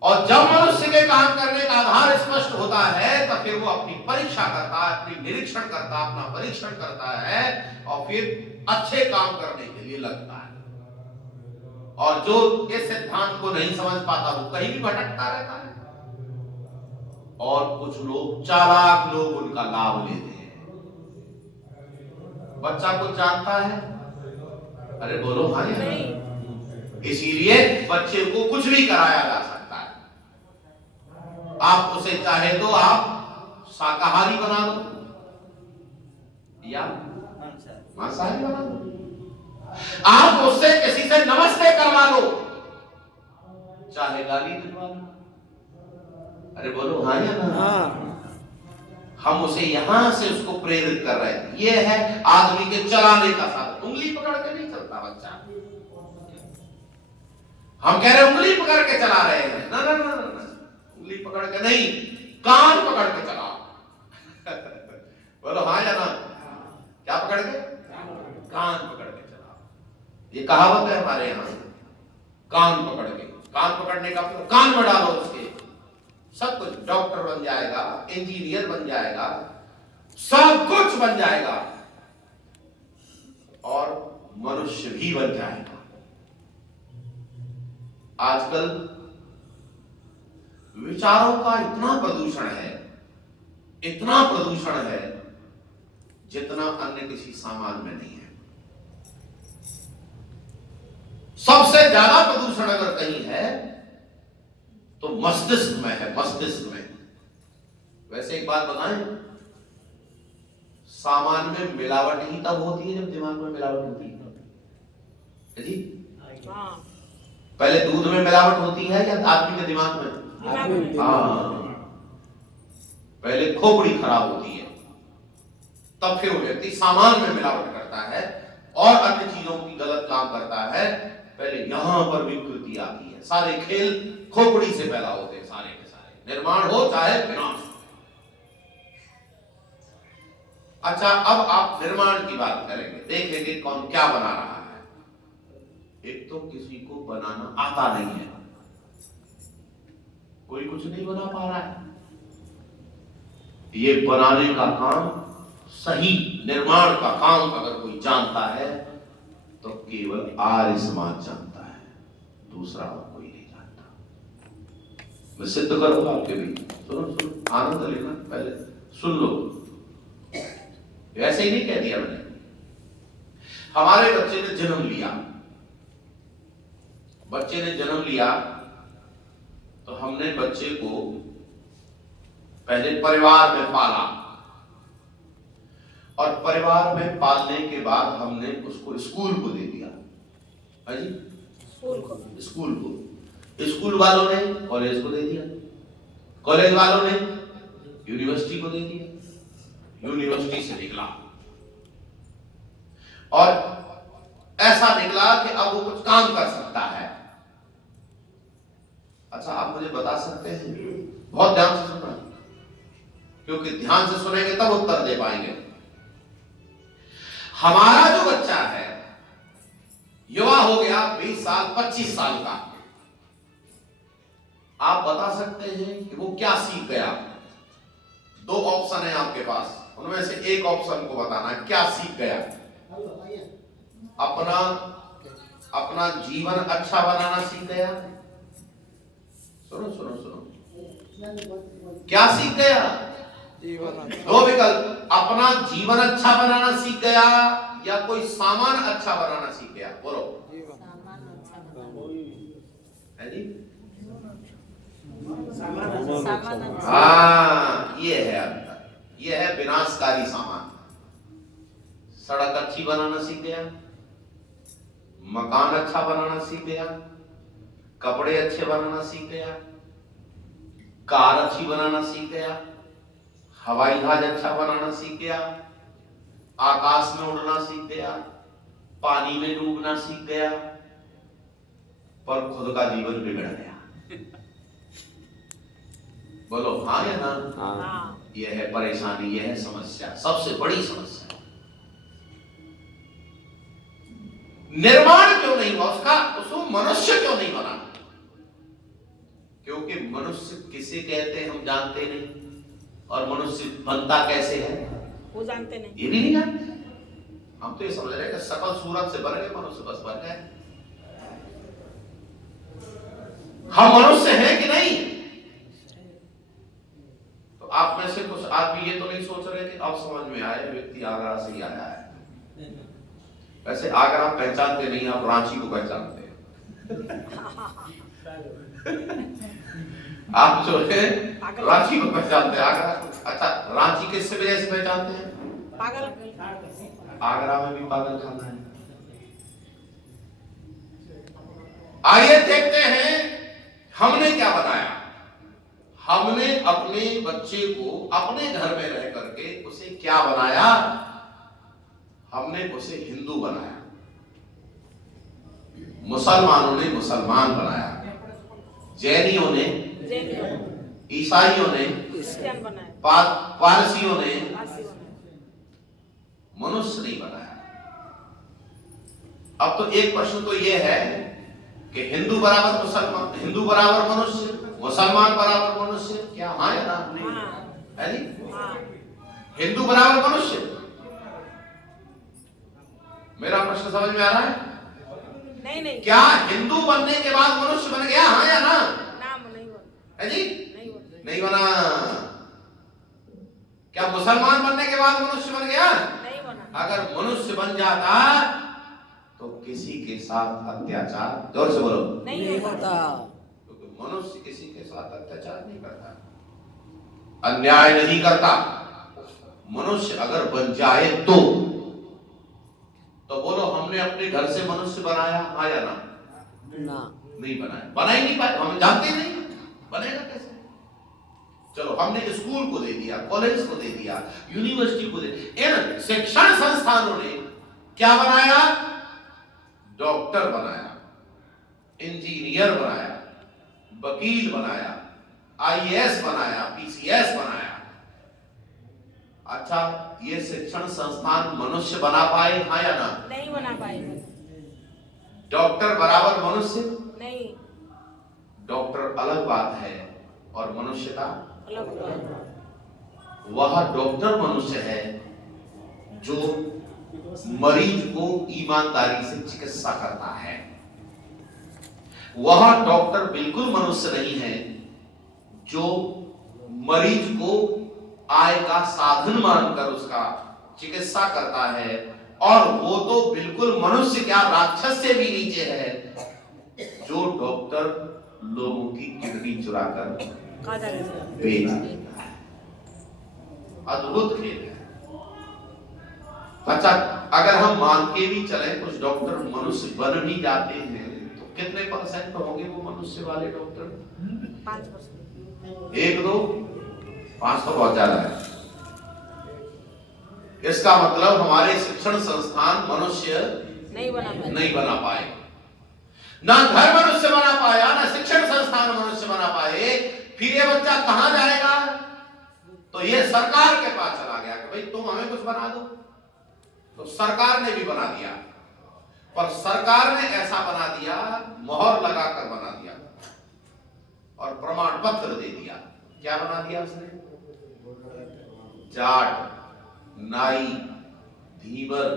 और जब मनुष्य के काम करने का आधार स्पष्ट होता है तब फिर वो अपनी परीक्षा करता है, अपनी निरीक्षण करता है, अपना परीक्षण करता है और फिर अच्छे काम करने के लिए लगता है। और जो इस सिद्धांत को नहीं समझ पाता वो कहीं भी भटकता रहता है। और कुछ लोग, चालाक लोग, उनका लाभ लेते हैं। बच्चा कुछ जानता है, अरे बोलो हाँ या नहीं। इसीलिए बच्चे को कुछ भी कराया जा सकता है। आप उसे चाहे तो आप शाकाहारी बना दो या मांसाहारी बना दो। आप उससे किसी से नमस्ते करवा लो, चाहे गाली दिलवा लो। अरे बोलो हाँ या ना। हम उसे यहां से उसको प्रेरित कर रहे हैं। ये है आदमी के चलाने का साधन। उंगली पकड़ के नहीं चलता बच्चा। हम कह रहे उंगली पकड़ के चला रहे हैं, ना ना ना ना, उंगली पकड़ के नहीं, कान पकड़ के चलाओ। बोलो हाँ या ना। क्या पकड़ के? कान पकड़ के चलाओ। ये कहावत है हमारे यहां, कान पकड़ के। कान पकड़ने का कान में डालो उसके, सब कुछ, डॉक्टर बन जाएगा, इंजीनियर बन जाएगा, सब कुछ बन जाएगा और मनुष्य भी बन जाएगा। आजकल विचारों का इतना प्रदूषण है, इतना प्रदूषण है जितना अन्य किसी सामान में नहीं है। सबसे ज्यादा प्रदूषण अगर कहीं है तो मस्तिष्क में है, मस्तिष्क में। वैसे एक बात बताएं, सामान में मिलावट ही तब होती है जब दिमाग में मिलावट होती है जी। पहले दूध में मिलावट होती है या आदमी के दिमाग में? हाँ, पहले खोपड़ी खराब होती है, तब फिर वो व्यक्ति सामान में मिलावट करता है और अन्य चीजों की गलत काम करता है। पहले यहां पर विकृति आती है। सारे खेल खोपड़ी से पैदा होते हैं, सारे के सारे, निर्माण हो चाहे विनाश हो। अच्छा, अब आप निर्माण की बात करेंगे, देखेंगे कौन क्या बना रहा है। एक तो किसी को बनाना आता नहीं है, कोई कुछ नहीं बना पा रहा है। ये बनाने का काम, सही निर्माण का काम अगर कोई जानता है तो केवल आर्य समाज जानता है, दूसरा कोई नहीं जानता। मैं सिद्ध करूंगा आपके भी। सुनो सुनो, आनंद लेना, पहले सुन लो। ऐसे ही नहीं कह दिया मैंने। हमारे बच्चे ने जन्म लिया, बच्चे ने जन्म लिया तो हमने बच्चे को पहले परिवार में पाला, और परिवार में पालने के बाद हमने उसको स्कूल को दे दिया। हाँ जी, स्कूल को स्कूल वालों ने कॉलेज को दे दिया, कॉलेज वालों ने यूनिवर्सिटी को दे दिया, यूनिवर्सिटी से निकला और ऐसा निकला कि अब वो कुछ काम कर सकता है। अच्छा, आप मुझे बता सकते हैं, बहुत ध्यान से सुनना, क्योंकि ध्यान से सुनेंगे तब उत्तर दे पाएंगे। हमारा जो बच्चा है, युवा हो गया 20 साल 25 साल का, आप बता सकते हैं कि वो क्या सीख गया? 2 ऑप्शन है आपके पास, उनमें से एक ऑप्शन को बताना है, क्या सीख गया? अपना जीवन अच्छा बनाना सीख गया। सुनो सुनो सुनो, क्या सीख गया? 2 विकल्प, अपना जीवन अच्छा बनाना सीख गया या कोई सामान अच्छा बनाना सीख गया। बोलो। है जी? हाँ, ये है अंतर, ये है विनाशकारी सामान। सड़क अच्छी बनाना सीख गया, मकान अच्छा बनाना सीख गया, कपड़े अच्छे बनाना सीख गया, कार अच्छी बनाना सीख गया, हवाई जहाज अच्छा बनाना सीख गया, आकाश में उड़ना सीख गया, पानी में डूबना सीख गया, पर खुद का जीवन बिगड़ गया। बोलो हाँ या ना? हाँ। यह है परेशानी, यह है समस्या, सबसे बड़ी समस्या। निर्माण क्यों नहीं हुआ उसको मनुष्य क्यों नहीं बना? क्योंकि मनुष्य किसे कहते हैं हम जानते नहीं, और मनुष्य बनता कैसे है वो जानते नहीं, ये भी नहीं जानते। हम तो ये समझ रहे हैं कि सकल सूरत से बन गए मनुष्य, बस बन गए। हम मनुष्य हैं कि नहीं? तो आप में से कुछ आदमी ये तो नहीं सोच रहे कि अब समझ में आए व्यक्ति आगरा से ही आया है। वैसे आगरा पहचानते नहीं, आप रांची को पहचानते हैं। आप जो है रांची को पहचानते हैं, आगरा। अच्छा, रांची किससे वजह से पहचानते हैं? पागल। आगरा में भी पागल खाना है। आइए देखते हैं हमने क्या बनाया। हमने अपने बच्चे को अपने घर में रह करके उसे क्या बनाया? हमने उसे हिंदू बनाया, मुसलमानों ने मुसलमान बनाया, जैनियों ने, ईसाइयों ने, पारसियों ने मनुष्य नहीं बनाया। अब तो एक प्रश्न तो यह है कि हिंदू बराबर मुसलमान, हिंदू बराबर मनुष्य, मुसलमान बराबर मनुष्य, क्या हाँ या ना? है जी? हिंदू बराबर मनुष्य। मेरा प्रश्न समझ में आ रहा है? नहीं। क्या हिंदू बनने के बाद मनुष्य बन गया, हाँ या ना? नहीं बना। है जी? नहीं बना। क्या मुसलमान बनने के बाद मनुष्य बन गया? नहीं बना। अगर मनुष्य बन जाता तो किसी के साथ अत्याचार, जोर से बोलो, नहीं होता। क्योंकि मनुष्य किसी के साथ अत्याचार नहीं करता, अन्याय नहीं करता। मनुष्य अगर बन जाए तो बोलो हमने अपने घर से मनुष्य बनाया, हाँ या ना? नहीं बनाया, बना ही नहीं पाए, हम जानते नहीं बनेगा कैसे। चलो, हमने स्कूल को दे दिया, कॉलेज को दे दिया, यूनिवर्सिटी को दे दिया, इन शिक्षण संस्थानों ने क्या बनाया? डॉक्टर बनाया, इंजीनियर बनाया, वकील बनाया, आईएएस बनाया, पीसीएस बनाया। अच्छा, ये शिक्षण संस्थान मनुष्य बना पाए, हाँ या ना? नहीं बना पाए। डॉक्टर बराबर मनुष्य? नहीं, डॉक्टर अलग बात है और मनुष्यता अलग बात। वह डॉक्टर मनुष्य है जो मरीज को ईमानदारी से चिकित्सा करता है। वह डॉक्टर बिल्कुल मनुष्य नहीं है जो मरीज को आय का साधन मानकर उसका चिकित्सा करता है, और वो तो बिल्कुल मनुष्य क्या राक्षस से भी नीचे है जो डॉक्टर लोगों की किडनी चुराकर बेच देता है। अद्भुत खेल है। अच्छा, अगर हम मान के भी चले कुछ डॉक्टर मनुष्य बन भी जाते हैं तो कितने % होंगे वो मनुष्य वाले डॉक्टर? 5%। 1, 2, 5 तो बहुत ज्यादा है। इसका मतलब हमारे शिक्षण संस्थान मनुष्य नहीं बना पाए, ना घर मनुष्य बना पाया, ना शिक्षण संस्थान मनुष्य बना पाए। फिर ये बच्चा कहां जाएगा? तो ये सरकार के पास चला गया कि भाई तुम हमें कुछ बना दो। तो सरकार ने भी बना दिया, पर सरकार ने ऐसा बना दिया, मोहर लगाकर बना दिया और प्रमाण पत्र दे दिया। क्या बना दिया उसने? जाट, नाई, धीवर,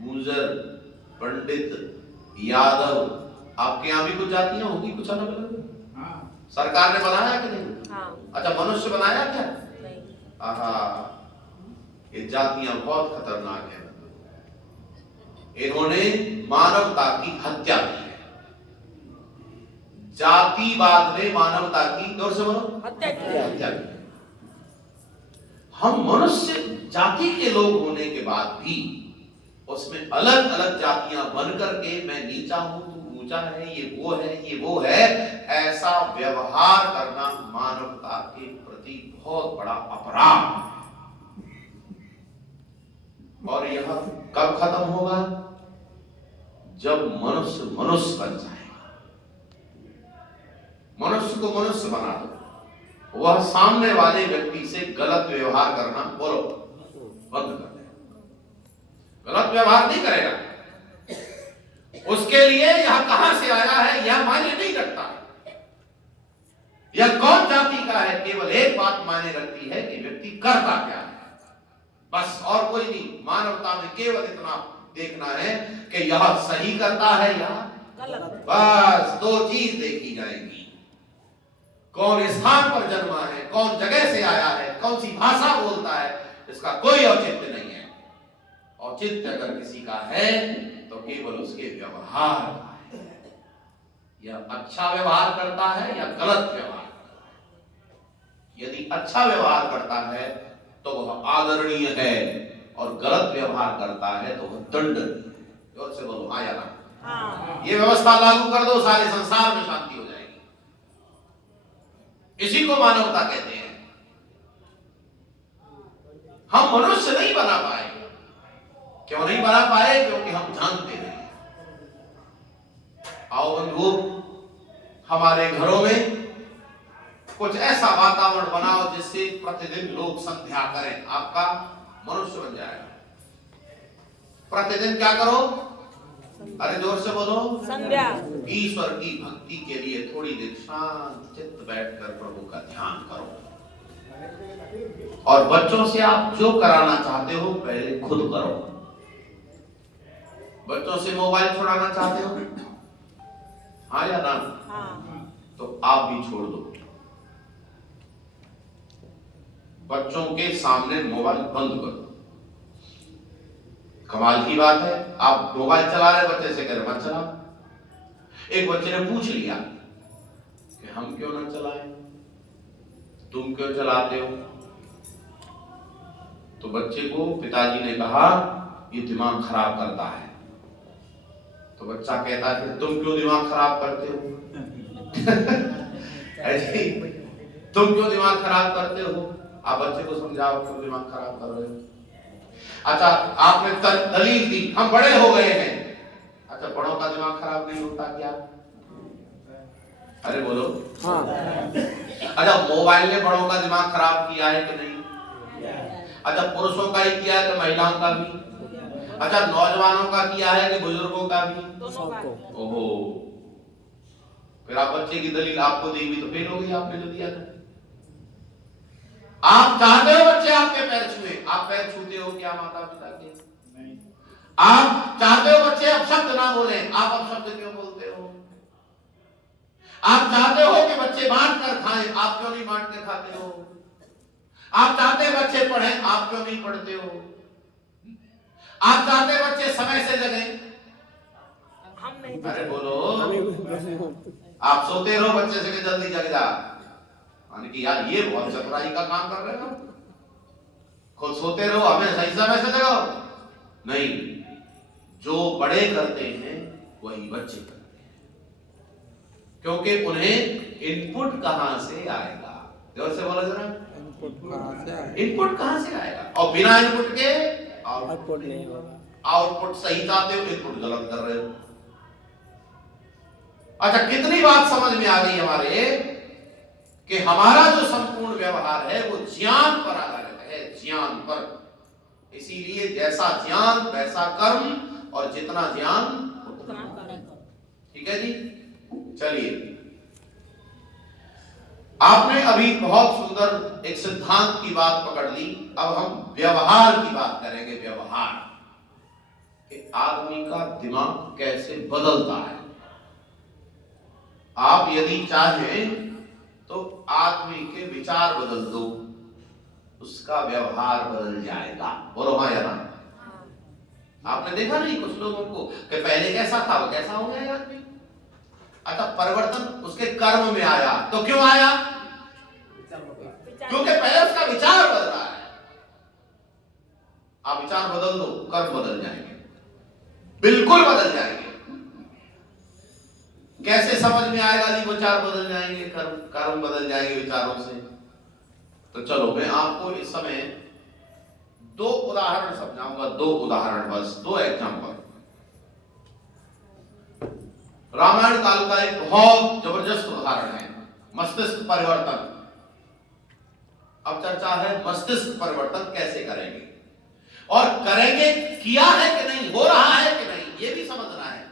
गुजर, पंडित, यादव, आपके यहां भी कुछ जातियां होंगी कुछ अलग अलग। सरकार ने बनाया कि नहीं? हाँ। अच्छा, मनुष्य बनाया क्या? नहीं। आहा, ये जातियां बहुत खतरनाक है। इन्होंने मानवता की हत्या की है। जातिवाद ने मानवता की, जोर से बोलो, हत्या की। हम मनुष्य जाति के लोग होने के बाद भी उसमें अलग अलग जातियां बन करके मैं नीचा हूं तू ऊंचा है, ये वो है, ऐसा व्यवहार करना मानवता के प्रति बहुत बड़ा अपराध है। और यह कब खत्म होगा? जब मनुष्य मनुष्य बन जाएगा। मनुष्य को मनुष्य बना दो, वह सामने वाले व्यक्ति से गलत व्यवहार करना, बोलो, बंद कर दे। गलत व्यवहार नहीं करेगा। उसके लिए यह कहां से आया है यह मायने नहीं रखता। यह कौन जाति का है, केवल एक बात मायने रखती है कि व्यक्ति करता क्या है, बस, और कोई नहीं। मानवता में केवल इतना देखना है कि यह सही करता है या गलत। बस 2 चीज देखी जाएगी। कौन स्थान पर जन्मा है, कौन जगह से आया है, कौन सी भाषा बोलता है, इसका कोई औचित्य नहीं है। औचित्य अगर किसी का है तो केवल उसके व्यवहार का है। यह अच्छा व्यवहार करता है या गलत व्यवहार करता है। यदि अच्छा व्यवहार करता है तो वह आदरणीय है, और गलत व्यवहार करता है तो वह दंडनीय है। जोर से बोलो हाँ या ना। हाँ। ये व्यवस्था लागू कर दो, सारे संसार में शांति हो जाएगी। इसी को मानवता कहते हैं। हम मनुष्य नहीं बना पाए। क्यों नहीं बना पाए? क्योंकि हम जानते नहीं। आओ बंधुओं, हमारे घरों में कुछ ऐसा वातावरण बनाओ जिससे प्रतिदिन लोग संध्या करें। आपका मनुष्य बन जाएगा। प्रतिदिन क्या करो? अरे जोर से बोलो, संध्या। ईश्वर की भक्ति के लिए थोड़ी देर शांत चित्त बैठकर प्रभु का ध्यान करो। और बच्चों से आप जो कराना चाहते हो पहले खुद करो। बच्चों से मोबाइल छुड़ाना चाहते हो, हाँ या ना? हाँ। तो आप भी छोड़ दो। बच्चों के सामने मोबाइल बंद करो। कमाल की बात है, आप मोबाइल चला रहे, बच्चे से कह रहे मत चला। एक बच्चे ने पूछ लिया कि हम क्यों ना चलाएं, तुम क्यों चलाते हो? तो बच्चे को पिताजी ने कहा ये दिमाग खराब करता है। तो बच्चा कहता है फिर तुम क्यों दिमाग खराब करते हो? ऐसे तुम क्यों दिमाग खराब करते हो? आप बच्चे को समझाओ क्यों दिमाग खराब कर रहे हो। अच्छा, आपने दलील दी, हम बड़े हो गए हैं। अच्छा, बड़ों का दिमाग खराब नहीं होता क्या? अरे बोलो हाँ। अच्छा, मोबाइल ने बड़ों का दिमाग खराब किया है कि नहीं? अच्छा, पुरुषों का ही किया है कि महिलाओं का भी? अच्छा, नौजवानों का किया है कि बुजुर्गों का भी? दोनों का। सबको। ओहो, फिर आप बच्चे की दलील आपको दी हुई तो फेल हो गई आपने जो दिया था। आप चाहते हो बच्चे आपके पैर छुए, आप पैर छूते हो क्या माता पिता के? नहीं। आप चाहते हो बच्चे अपशब्द ना बोले, आप अपशब्द क्यों बोलते हो? आप चाहते हो कि बच्चे बांट कर खाएं, आप क्यों नहीं बांट के खाते हो? आप चाहते हैं बच्चे पढ़ें, आप क्यों नहीं पढ़ते हो? आप चाहते हैं बच्चे समय से जगें, हम नहीं। अरे बोलो, आप सोते रहो बच्चे से कि जल्दी जग जा, यानी कि यार ये बहुत चतुराई का काम कर रहे हो। खुद सोते रहो, हमें सही समय से जगाओ। नहीं, जो बड़े करते हैं वही बच्चे करते हैं, क्योंकि उन्हें इनपुट कहां से आएगा? जोर से बोलो जरा, इनपुट कहां से आएगा? और बिना इनपुट के आउटपुट नहीं होगा। आउटपुट सही चाहते हो, इनपुट गलत कर रहे हो। अच्छा, कितनी बात समझ में आ गई हमारे कि हमारा जो संपूर्ण व्यवहार है वो ज्ञान पर आधारित है, ज्ञान पर। इसीलिए जैसा ज्ञान वैसा कर्म, और जितना ज्ञान उतना करें। ठीक है जी। चलिए, आपने अभी बहुत सुंदर एक सिद्धांत की बात पकड़ ली। अब हम व्यवहार की बात करेंगे। व्यवहार कि आदमी का दिमाग कैसे बदलता है। आप यदि चाहें तो आदमी के विचार बदल दो, उसका व्यवहार बदल जाएगा। बोलो हाँ या ना? आपने देखा नहीं कुछ लोगों को कि पहले कैसा था वो कैसा हो गया आदमी? अच्छा, परिवर्तन उसके कर्म में आया। तो क्यों आया? क्योंकि पहले उसका विचार बदल रहा है। आप विचार बदल दो, कर्म बदल जाएंगे, बिल्कुल बदल जाएंगे। कैसे समझ में आएगा जी विचार बदल जाएंगे, कर्म बदल जाएंगे विचारों से? तो चलो मैं आपको इस समय दो उदाहरण समझाऊंगा, दो उदाहरण, बस दो एग्जांपल। रामायण काल का एक बहुत जबरदस्त उदाहरण है, मस्तिष्क परिवर्तन। अब चर्चा है मस्तिष्क परिवर्तन कैसे करेंगे, और करेंगे, किया है कि नहीं, हो रहा है कि नहीं, ये भी समझना है।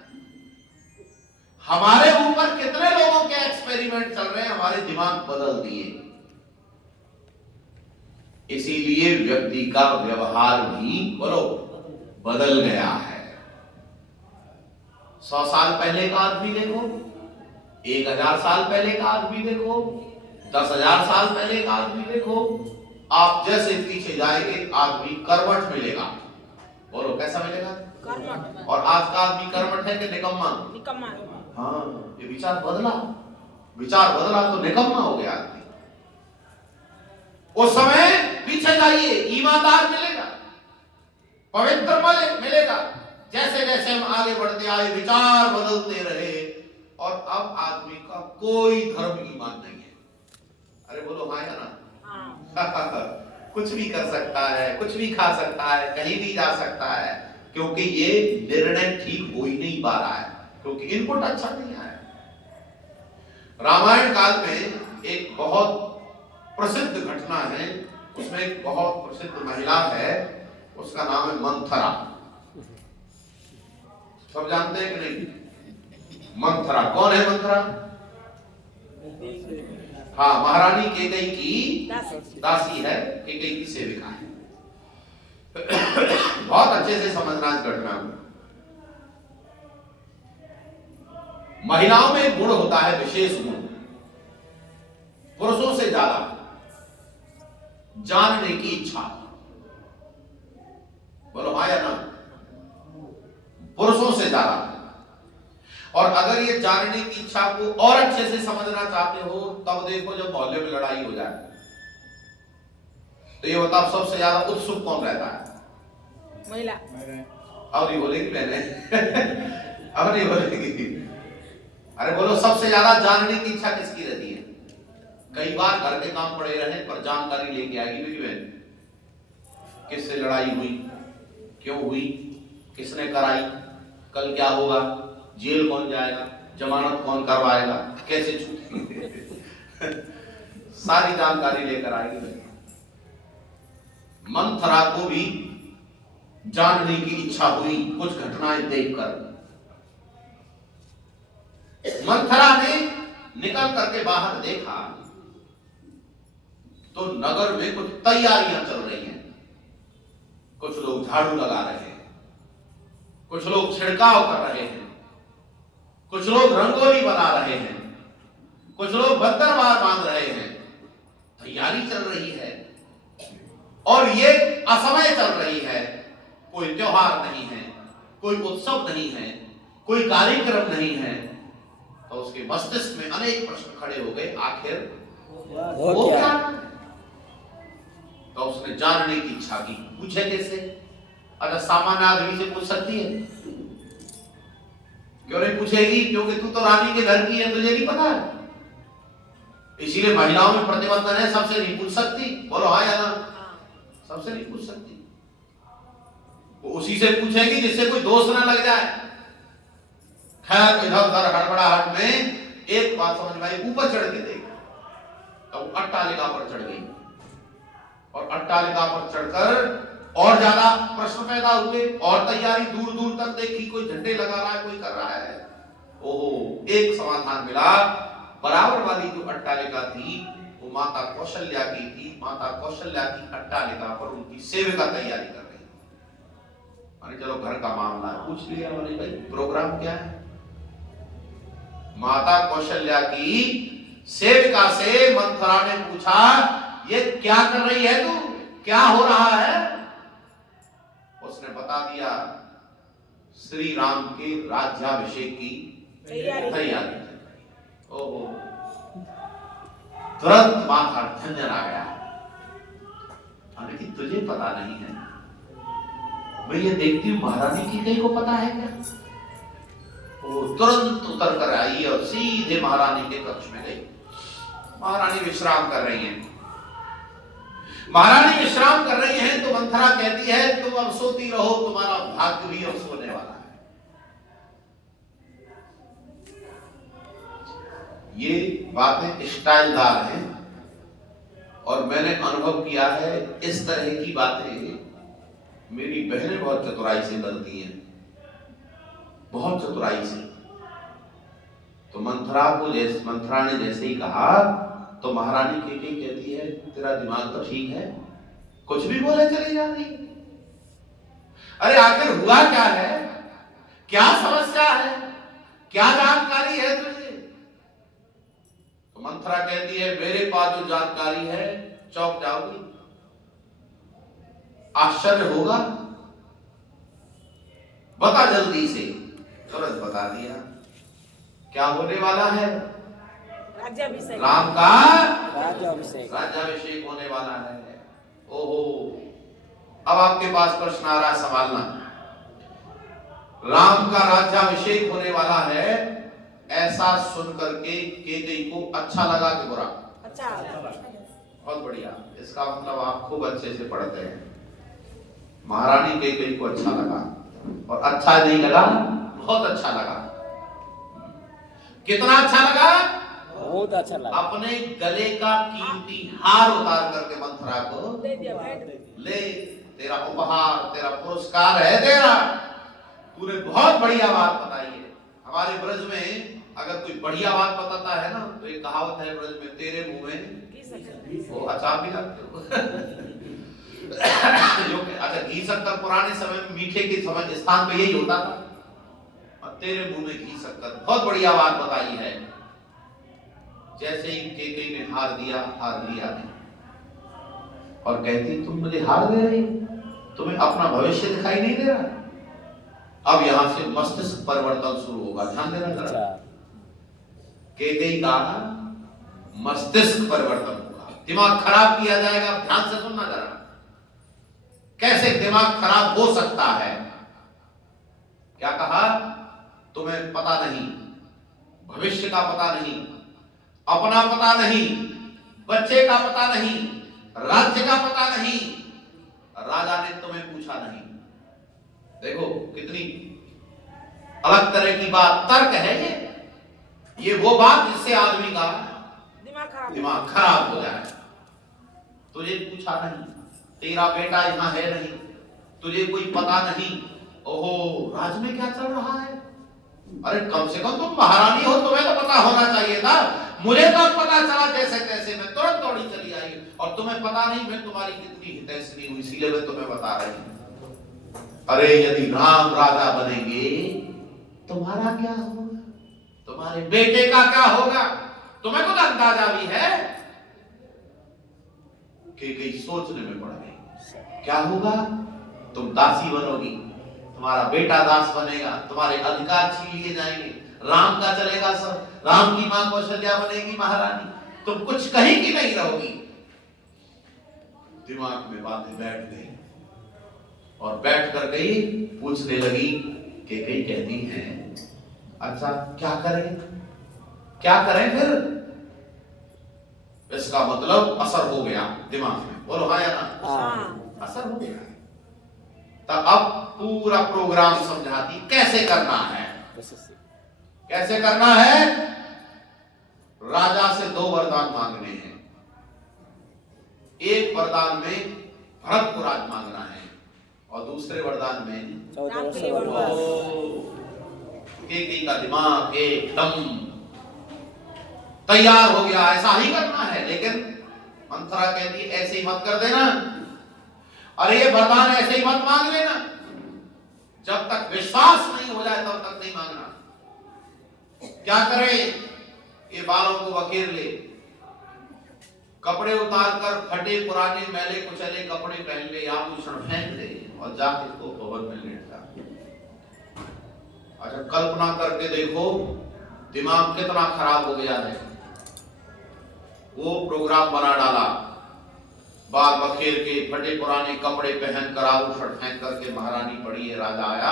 हमारे ऊपर कितने लोगों के एक्सपेरिमेंट चल रहे हैं, हमारे दिमाग बदल दिए। इसीलिए व्यक्ति का व्यवहार भी बोलो बदल गया है। 100 साल पहले का आदमी देखो, 1000 साल पहले का आदमी देखो, 10,000 साल पहले का आदमी देखो। आप जैसे पीछे जाएंगे आदमी कर्मठ मिलेगा। बोलो कैसा मिलेगा? कर्मठ। और आज का आदमी कर्मठ है कि निकम्मा? निकम्मा। हाँ, ये विचार बदला, विचार बदला तो निकम्मा हो गया आदमी। उस समय पीछे जाइए, ईमानदार मिलेगा, पवित्र मिलेगा। जैसे जैसे हम आगे बढ़ते आए विचार बदलते रहे, और अब आदमी का कोई धर्म ईमान नहीं है। अरे बोलो हाँ या ना? कुछ भी कर सकता है, कुछ भी खा सकता है, कहीं भी जा सकता है, क्योंकि ये निर्णय ठीक हो ही नहीं पा रहा है, क्योंकि इनपुट अच्छा नहीं आया। रामायण काल में एक बहुत प्रसिद्ध घटना है, उसमें एक बहुत प्रसिद्ध महिला है, उसका नाम है मंथरा। सब जानते हैं कि नहीं? मंथरा कौन है? मंथरा हाँ, महारानी कैकेयी की दासी है, कैकेयी की सेविका है। बहुत अच्छे से समझना इस घटना को। महिलाओं में एक गुण होता है, विशेष गुण, पुरुषों से ज्यादा जानने की इच्छा। बोलो हाँ या ना? पुरुषों से ज्यादा। और अगर ये जानने की इच्छा को और अच्छे से समझना चाहते हो, तब देखो जब मोहल्ले में लड़ाई हो जाए तो ये बताओ सबसे ज्यादा उत्सुक कौन रहता है? महिला। अब नहीं बोलेगी मैंने अब नहीं बोलेगी। अरे बोलो सबसे ज्यादा जानने की इच्छा किसकी रहती है? कई बार घर के काम पड़े रहे पर जानकारी लेके आएगी मेरी बहन, किससे लड़ाई हुई, क्यों हुई, किसने कराई, कल क्या होगा, जेल कौन जाएगा, जमानत कौन करवाएगा, कैसे छूटेंगे सारी जानकारी लेकर आएगी। मंथरा को भी जानने की इच्छा हुई कुछ घटनाएं देखकर। मंथरा ने निकल करके बाहर देखा तो नगर में कुछ तैयारियां चल रही हैं। कुछ लोग झाड़ू लगा रहे हैं, कुछ लोग छिड़काव कर रहे हैं, कुछ लोग रंगोली बना रहे हैं, कुछ लोग बंदरवार बांध रहे हैं। तैयारी चल रही है और ये असमय चल रही है। कोई त्योहार नहीं है, कोई उत्सव नहीं है, कोई कार्यक्रम नहीं है। तो उसके मस्तिष्क में अनेक प्रश्न खड़े हो गए, आखिर वो क्या? तो उसने जानने की इच्छा की। पूछे कैसे? अगर सामान्य आदमी से पूछ सकती है, क्यों नहीं पूछेगी? क्योंकि तू तो रानी के घर की है, तुझे नहीं पता है। इसीलिए महिलाओं में प्रतिबंधन है, सबसे नहीं पूछ सकती। बोलो हाँ या ना? सबसे नहीं पूछ सकती। वो उसी से पूछेगी जिससे कोई दोष ना लग जाए। खैर इधर उधर हड़बड़ाहट में एक बात समझ में आई, ऊपर चढ़ के देखा तो वो अट्टालिका पर चढ़ गई और अट्टालिका पर चढ़कर और ज्यादा प्रश्न पैदा हुए और तैयारी दूर दूर तक देखी, कोई झंडे लगा रहा है, कोई कर रहा है। ओहो, एक समाधान मिला। बराबर वाली जो अट्टालिका थी वो माता कौशल्या की थी। माता कौशल्या की अट्टालिका पर उनकी सेविका तैयारी कर रही। मैंने चलो घर का मामला है, पूछ लिया मैंने, भाई प्रोग्राम क्या है? माता कौशल्या की सेविका से मंथरा ने पूछा, ये क्या कर रही है तू? क्या हो रहा है? उसने बता दिया, श्री राम के राज्याभिषेक की तैयारी। ओहो, तुरंत माथा झंझन आ गया। लेकिन तुझे पता नहीं है? मैं ये देखती हूँ महारानी की कहीं को पता है क्या? वो तुरंत उतर कर आई और सीधे महारानी के कक्ष में गई। महारानी विश्राम कर रही हैं। महारानी विश्राम कर रही हैं तो मंथरा कहती है, तुम अब सोती रहो, तुम्हारा भाग्य भी अब सोने वाला है। ये बातें स्टाइलदार हैं और मैंने अनुभव किया है इस तरह की बातें मेरी बहनें बहुत चतुराई से करती हैं, बहुत चतुराई से। तो मंथरा ने जैसे ही कहा तो महारानी केकई कहती है, तेरा दिमाग तो ठीक है, कुछ भी बोले चली जा रही। अरे आखिर हुआ क्या है? क्या समस्या है? क्या जानकारी है तुझे? तो मंथरा कहती है, मेरे पास जो जानकारी है चौंक जाओगी, आश्चर्य होगा, बता जल्दी से। तुरंत बता दिया क्या होने वाला है। राज्याभिषेक, राम का राज्याभिषेक होने वाला है। ओहो, अब आपके पास प्रश्न आ रहा है, संभालना। राम का राज्याभिषेक होने वाला है, ऐसा सुनकर के केकई को अच्छा लगा कि बुरा? अच्छा, बहुत बढ़िया। इसका मतलब आप खूब अच्छे से पढ़ते हैं। महारानी केकई को अच्छा लगा, और अच्छा नहीं लगा, बहुत अच्छा लगा। कितना अच्छा लगा? बहुत अच्छा लगा। अपने गले का कीमती हार उतार करके मंथरा को दे दिया, भेंट। ले, तेरा उपहार, तेरा पुरस्कार है तेरा। तूने बहुत बढ़िया बात बताई है। हमारे ब्रज में अगर कोई बढ़िया बात बताता है ना तो एक कहावत है ब्रज में, तेरे मुंह में वो अचार भी लगते हो। अच्छा, घी शक्कर पुराने समय में मीठे के समय स्थान पे यही होता था, और तेरे मुंह में घी शक्कर, बहुत बढ़िया बात बताई है। जैसे ही केकई ने हार लिया नहीं, और कहती तुम मुझे हार दे रही, तुम्हें अपना भविष्य दिखाई नहीं दे रहा? अब यहां से मस्तिष्क परिवर्तन शुरू होगा, ध्यान देना जरा। केकई का मस्तिष्क परिवर्तन होगा, दिमाग खराब किया जाएगा। ध्यान से सुनना जरा, कैसे दिमाग खराब हो सकता है। क्या कहा? तुम्हें पता नहीं, भविष्य का पता नहीं, अपना पता नहीं, बच्चे का पता नहीं, राज्य का पता नहीं, राजा ने तुम्हें पूछा नहीं। देखो कितनी अलग तरह की बात, तर्क है ये वो बात जिससे आदमी का दिमाग खराब हो जाए। तुझे पूछा नहीं, तेरा बेटा यहाँ है नहीं, तुझे कोई पता नहीं, ओहो राज में क्या चल रहा है। अरे कम से कम तुम महारानी हो, तुम्हें तो पता होना चाहिए था। मुझे तो पता चला जैसे तैसे, मैं तुरंत दौड़ी चली आई, और तुम्हें पता नहीं मैं तुम्हारी कितनी हितैषी हुई, इसीलिए मैं तुम्हें बता रही हूं। अरे यदि राम राजा बनेंगे तुम्हारा क्या होगा, तुम्हारे बेटे का क्या होगा, तुम्हें कुछ अंदाजा भी है? कि कई सोचने में पड़ गई। क्या होगा? तुम दासी बनोगी, तुम्हारा बेटा दास बनेगा, तुम्हारे अधिकार छीन लिए जाएंगे, राम का चलेगा सब, राम की मां कौशल्या बनेगी महारानी, तुम कुछ कहीं की नहीं रहोगी। दिमाग में बातें बैठ गई, और बैठ कर गई पूछने लगी कि कई कहती हैं अच्छा क्या करें, क्या करें फिर? इसका मतलब असर हो गया दिमाग में, बोलो हाँ या ना? हाँ। असर हो गया। तब अब पूरा प्रोग्राम समझाती कैसे करना है। कैसे करना है? राजा से 2 वरदान मांगने हैं। एक वरदान में भरत को राज मांगना है, और दूसरे वरदान में केकई का दिमाग एकदम तैयार हो गया, ऐसा ही करना है। लेकिन मंथरा कहती ऐसे ही मत कर देना, अरे ये वरदान ऐसे ही मत मांग लेना, जब तक विश्वास नहीं हो जाए तब तक नहीं मांगना। क्या करे? ये बालों को बखेर ले, कपड़े उतार कर फटे पुराने मैले कुचले कपड़े पहन ले, आभूषण फेंक दे, और जाके इसको भवन में लेट जा। अच्छा कल्पना करके देखो दिमाग कितना खराब हो गया है। वो प्रोग्राम बना डाला, बाल बखेर के फटे पुराने कपड़े पहन कर आभूषण फेंक करके महारानी पड़ी है, राजा आया।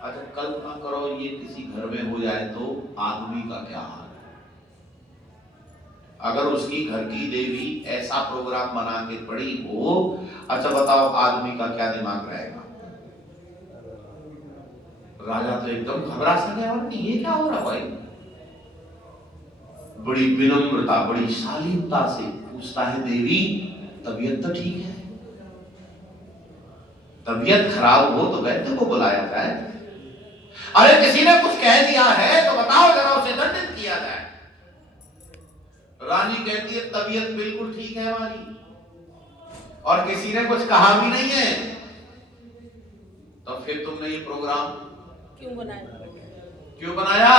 अच्छा कल्पना करो ये किसी घर में हो जाए तो आदमी का क्या हाल है? अगर उसकी घर की देवी ऐसा प्रोग्राम बना के पड़ी हो, अच्छा बताओ आदमी का क्या दिमाग रहेगा? राजा तो एकदम घबरा सा गया, ये क्या हो रहा भाई? बड़ी विनम्रता बड़ी शालीनता से पूछता है देवी तबीयत तो ठीक है? तबीयत खराब हो तो वैद्य को बुलाया जाए। अरे किसी ने कुछ कह दिया है तो बताओ जरा, उसे दंडित किया जाए। रानी कहती है तबीयत बिल्कुल ठीक है हमारी, और किसी ने कुछ कहा भी नहीं है, तो फिर तुमने ये प्रोग्राम क्यों बनाया? क्यों बनाया?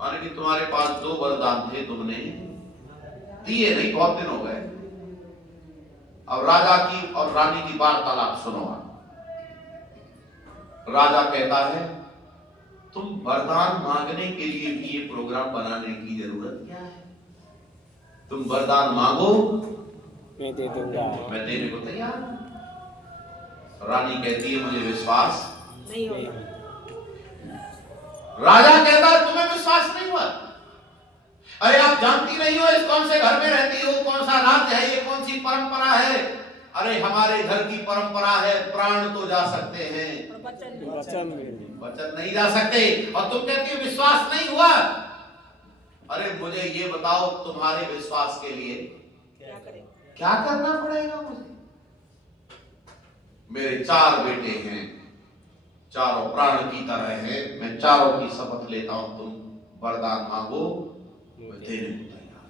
माने कि तुम्हारे पास 2 वरदान थे, तुमने दिए नहीं, बहुत दिन हो गए। अब राजा की और रानी की वार्तालाप सुनो। राजा कहता है तुम वरदान मांगने के लिए भी ये प्रोग्राम बनाने की जरूरत क्या है? तुम वरदान मांगो, मैं दे दूंगा, मैं देने को तैयार हूं। रानी कहती है मुझे विश्वास नहीं होगा। राजा कहता है तुम्हें विश्वास नहीं हुआ? अरे आप जानती नहीं हो इस कौन से घर में रहती हो, कौन सा राज्य है, ये कौन सी परंपरा है? अरे हमारे घर की परंपरा है प्राण तो जा सकते हैं, वचन नहीं जा सकते, और तुम कहती हो विश्वास नहीं हुआ? अरे मुझे ये बताओ तुम्हारे विश्वास के लिए क्या करें? क्या करना पड़ेगा मुझे? मेरे 4 बेटे हैं, चारों प्राण की तरह है, मैं चारों की शपथ लेता हूं, तुम वरदान मांगो मैं देने को तैयार।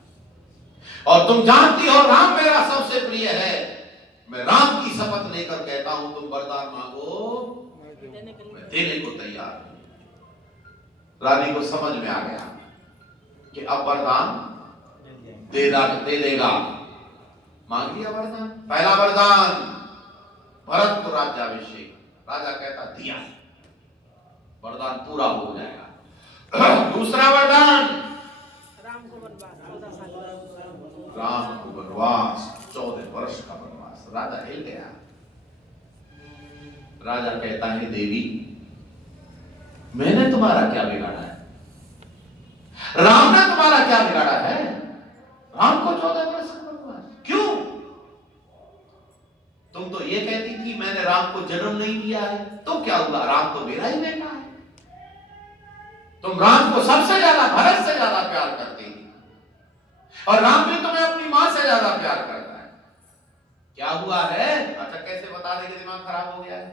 और तुम जानती हो राम मेरा सबसे प्रिय है, मैं राम की शपथ लेकर कहता हूं तुम वरदान मांगो मैं देने को तैयार हूं। रानी को समझ में आ गया कि अब वरदान दे देगा। मांग लिया वरदान। पहला वरदान भरत को राज्याभिषेक। राजा कहता दिया, वरदान पूरा हो जाएगा। दूसरा वरदान राम को वनवास 14 साल का। राम को वनवास 14 वर्ष का वनवास। राजा हिल गया। राजा कहता है देवी मैंने तुम्हारा क्या बिगाड़ा है? राम ने तुम्हारा क्या बिगाड़ा है? राम को 14 वर्ष का वनवास क्यों? तुम तो ये कहती थी मैंने राम को जन्म नहीं दिया है, तो क्या हुआ? राम तो मेरा ही बेटा है। तुम राम को सबसे ज्यादा भरत से ज्यादा प्यार करती थी, और राम भी तुम्हें अपनी मां से ज्यादा प्यार करता है। क्या हुआ है? अच्छा कैसे बता दे कि दिमाग खराब हो गया है?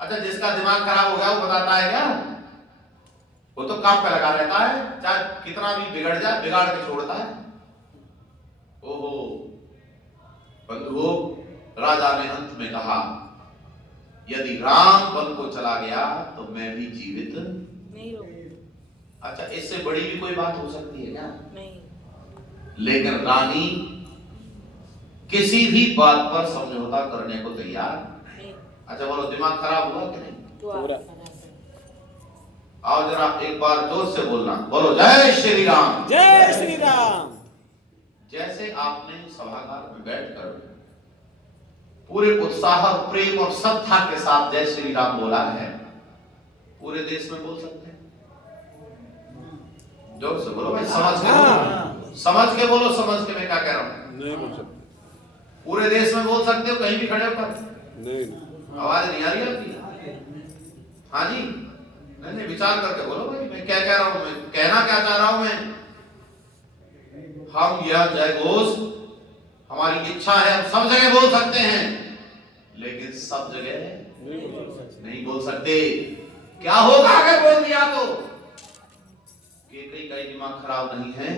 अच्छा जिसका दिमाग खराब हो गया वो बताता है क्या? वो तो काम पे लगा रहता है, चाहे कितना भी बिगड़ जाए बिगाड़ के छोड़ता है। ओहो बंधुओं, राजा ने अंत में कहा यदि राम वन को चला गया तो मैं भी जीवित नहीं रहूंगा। अच्छा इससे बड़ी भी कोई बात हो सकती है क्या? नहीं। लेकिन रानी किसी भी बात पर समझौता करने को तैयार नहीं। अच्छा बोलो दिमाग खराब हुआ कि नहीं? पूरा। आओ जरा एक बार जोर से बोलना, बोलो जय श्री राम। जय श्री राम। जैसे आपने सभागार में बैठकर पूरे उत्साह प्रेम और श्रद्धा के साथ जय श्री राम बोला है, पूरे देश में बोल सकते हैं? जोर से बोलो भाई, समझ के बोलो, समझ के बोलो, समझ के मैं क्या कह रहा हूं? नहीं बोल सकते। पूरे देश में बोल सकते हो कहीं भी खड़े होकर? नहीं। आवाज नहीं आ रही आपकी? हाँ जी, नहीं नहीं विचार करके बोलो भाई, मैं क्या कह रहा हूं, मैं कहना क्या चाह रहा हूं मैं? हम यह जय घोष हमारी इच्छा है, हम सब जगह बोल सकते हैं, लेकिन सब जगह नहीं बोल सकते। क्या होगा अगर बोल दिया तो? कई दिमाग खराब नहीं है,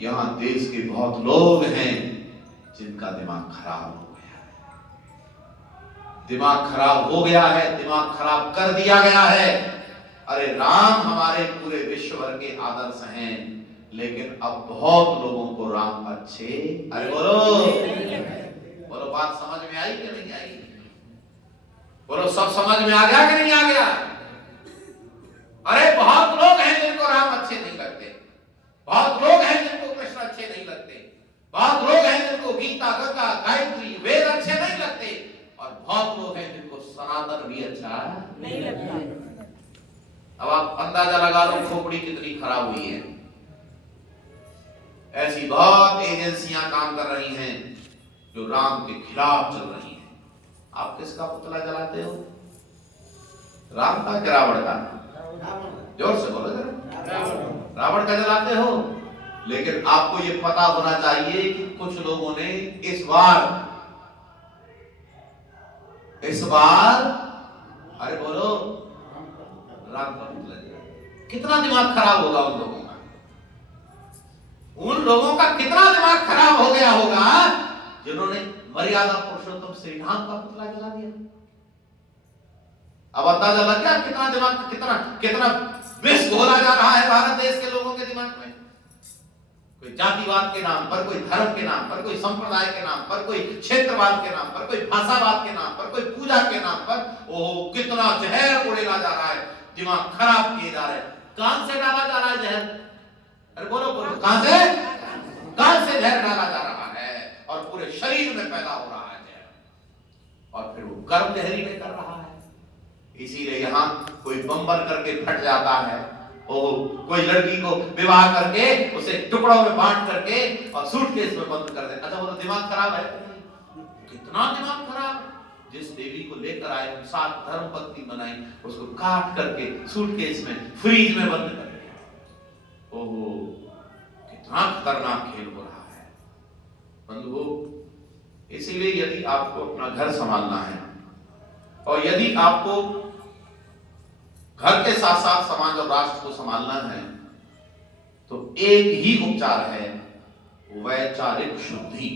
यहां देश के बहुत लोग हैं जिनका दिमाग खराब हो गया है, दिमाग खराब हो गया है, दिमाग खराब कर दिया गया है। अरे राम हमारे पूरे विश्व भर के आदर्श हैं, लेकिन अब बहुत लोगों को राम अच्छे, अरे बोलो बोलो, बात समझ में आई कि नहीं आई? बोलो सब समझ में आ गया कि नहीं आ गया? अरे बहुत लोग हैं जिनको राम अच्छे नहीं लगते, बहुत लोग हैं जिनको कृष्ण अच्छे नहीं लगते, बहुत लोग हैं जिनको गीता गंगा गायत्री वेद अच्छे नहीं लगते, और बहुत लोग हैं जिनको सनातन भी अच्छा नहीं लगता। अब आप अंदाजा लगा लो खोपड़ी कितनी खराब हुई है। ऐसी बहुत एजेंसियां काम कर रही हैं जो राम के खिलाफ चल रही हैं। आप किसका पुतला जलाते हो? राम का कि रावण का? जोर से बोलो जरा। रावण का जलाते हो। लेकिन आपको ये पता होना चाहिए कि कुछ लोगों ने इस बार अरे बोलो राम का पुतला जलाया। कितना दिमाग खराब होगा उन लोगों का, उन लोगों का कितना दिमाग खराब हो गया होगा जिन्होंने मर्यादा पुरुषोत्तम श्री राम का पुतला जला दिया। अब अंदाजा लग गया कितना दिमाग, कितना विष घोला जा रहा है भारत देश के लोगों के दिमाग में। कोई जातिवाद के नाम पर, कोई धर्म के नाम पर, कोई संप्रदाय के नाम पर, कोई क्षेत्रवाद के नाम पर, कोई भाषावाद के नाम पर, कोई पूजा के नाम पर, ओह कितना जहर उड़ेला जा रहा है, दिमाग खराब किए जा रहे हैं। कहां से डाला जा रहा है जहर? अरे बोलो बोलो, कहां से जहर डाला जा रहा है? और पूरे शरीर में पैदा हो रहा है जहर, और फिर वो गर्म जहरी में कर रहा है। इसीलिए यहाँ कोई बम्बर करके फट जाता है, कोई लड़की को विवाह करके उसे टुकड़ों में बांट करके और सूटकेस में बंद कर दे। अच्छा वो तो दिमाग खराब है। कितना दिमाग खराब? जिस देवी को लेकर आए, 7 धर्म पत्नी बनाई, उसको काट करके सूटकेस में फ्रीज में बंद कर दिया। ओहो कितना खतरनाक खेल हो रहा है बंधुओं। इसीलिए यदि आपको अपना घर संभालना है और यदि आपको घर के साथ साथ समाज और राष्ट्र को संभालना है, तो एक ही उपचार है, वैचारिक शुद्धि,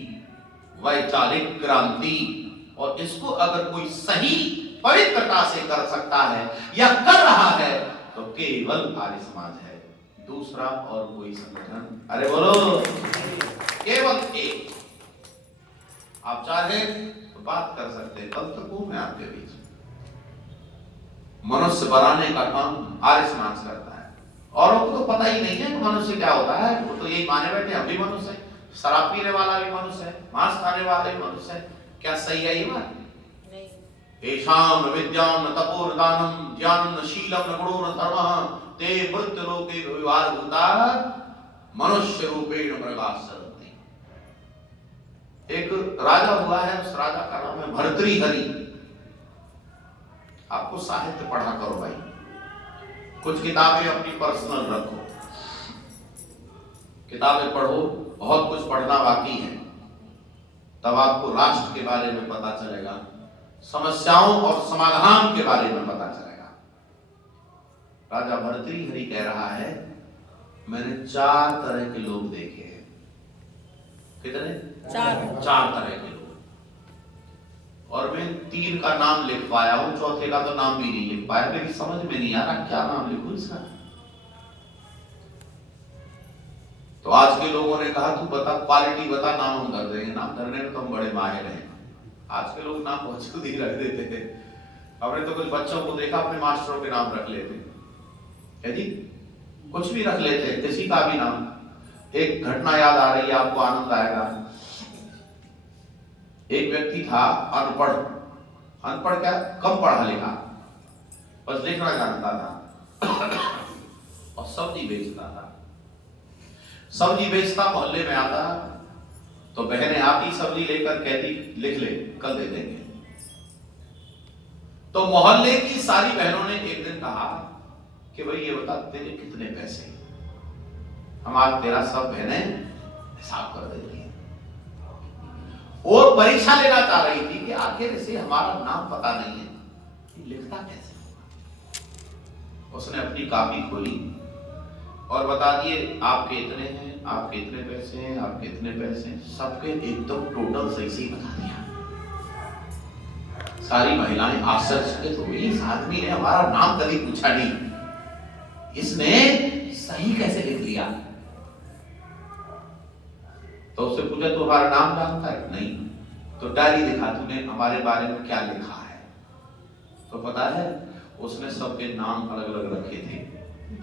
वैचारिक क्रांति। और इसको अगर कोई सही पवित्रता से कर सकता है या कर रहा है तो केवल आर्य समाज है, दूसरा और कोई संगठन, अरे बोलो केवल एक। आप चाहे तो बात कर सकते हैं, कल तक हूं मैं आपके बीच। मनुष्य बनाने का काम आर्य समाज करता है। औरों को तो पता ही नहीं है कि मनुष्य क्या होता है, वो तो यही माने बैठे हम भी मनुष्य है, शराब पीने वाला भी मनुष्य है, मांस खाने वाला भी मनुष्य है। क्या सही है ये बात? नहीं। एषाम न विद्याम न तपो न दानम ज्ञानम न शीलम न गुणो न धर्मः ते मृत्युलोके विवारभूता मनुष्य रूपेण मृगासरन्ति। एक राजा हुआ है, उस राजा का नाम है भर्तृहरि। आपको साहित्य पढ़ा करो भाई, कुछ किताबें अपनी पर्सनल रखो, किताबें पढ़ो, बहुत कुछ पढ़ना बाकी है। तब आपको राष्ट्र के बारे में पता चलेगा, समस्याओं और समाधान के बारे में पता चलेगा। राजा भर्तृहरि कह रहा है, मैंने 4 तरह के लोग देखे हैं। कितने? 4 तरह के लोग। और मैं 3 का नाम लिख पाया हूं, चौथे का तो नाम भी नहीं लिख पाया, लेकिन समझ में नहीं आ रहा क्या नाम लिखूं इसका। तो आज के लोगों ने कहा, तू बता, क्वालिटी बता, नाम हम कर देंगे। नाम करने में तो हम बड़े माहिर हैं। आज के लोग नाम बहुत जल्दी रख देते थे। हमने तो कुछ बच्चों को देखा अपने मास्टरों के नाम रख लेते, है जी, कुछ भी रख लेते, किसी का भी नाम। एक घटना याद आ रही है, आपको आनंद आएगा। एक व्यक्ति था अनपढ़, अनपढ़ क्या, कम पढ़ा लिखा, बस लिखना जानता था और सब्जी बेचता था। सब्जी बेचता, मोहल्ले में आता तो बहनें आती सब्जी लेकर, कहती लिख ले, कल दे देंगे। तो मोहल्ले की सारी बहनों ने एक दिन कहा कि भाई ये बता तेरे कितने पैसे, हम आज तेरा सब बहनें हिसाब कर देती हैं। और परीक्षा लेना चाह रही थी कि आखिर इसे हमारा नाम पता नहीं है, लिखता कैसे होगा। उसने अपनी कॉपी खोली और बता दिए, आपके इतने हैं, आपके इतने पैसे हैं, आपके इतने पैसे हैं, सबके एकदम टोटल सही सही बता दिया। सारी महिलाएं आश्चर्यचकित हो गई, इस आदमी ने हमारा नाम कभी पूछा नहीं, इसने सही कैसे लिख लिया। तो उससे पूछा, तुम्हारा नाम जानता है? नहीं। तो डायरी दिखा, तूने हमारे बारे में क्या लिखा है? तो पता है, उसने सबके नाम अलग अलग रखे थे।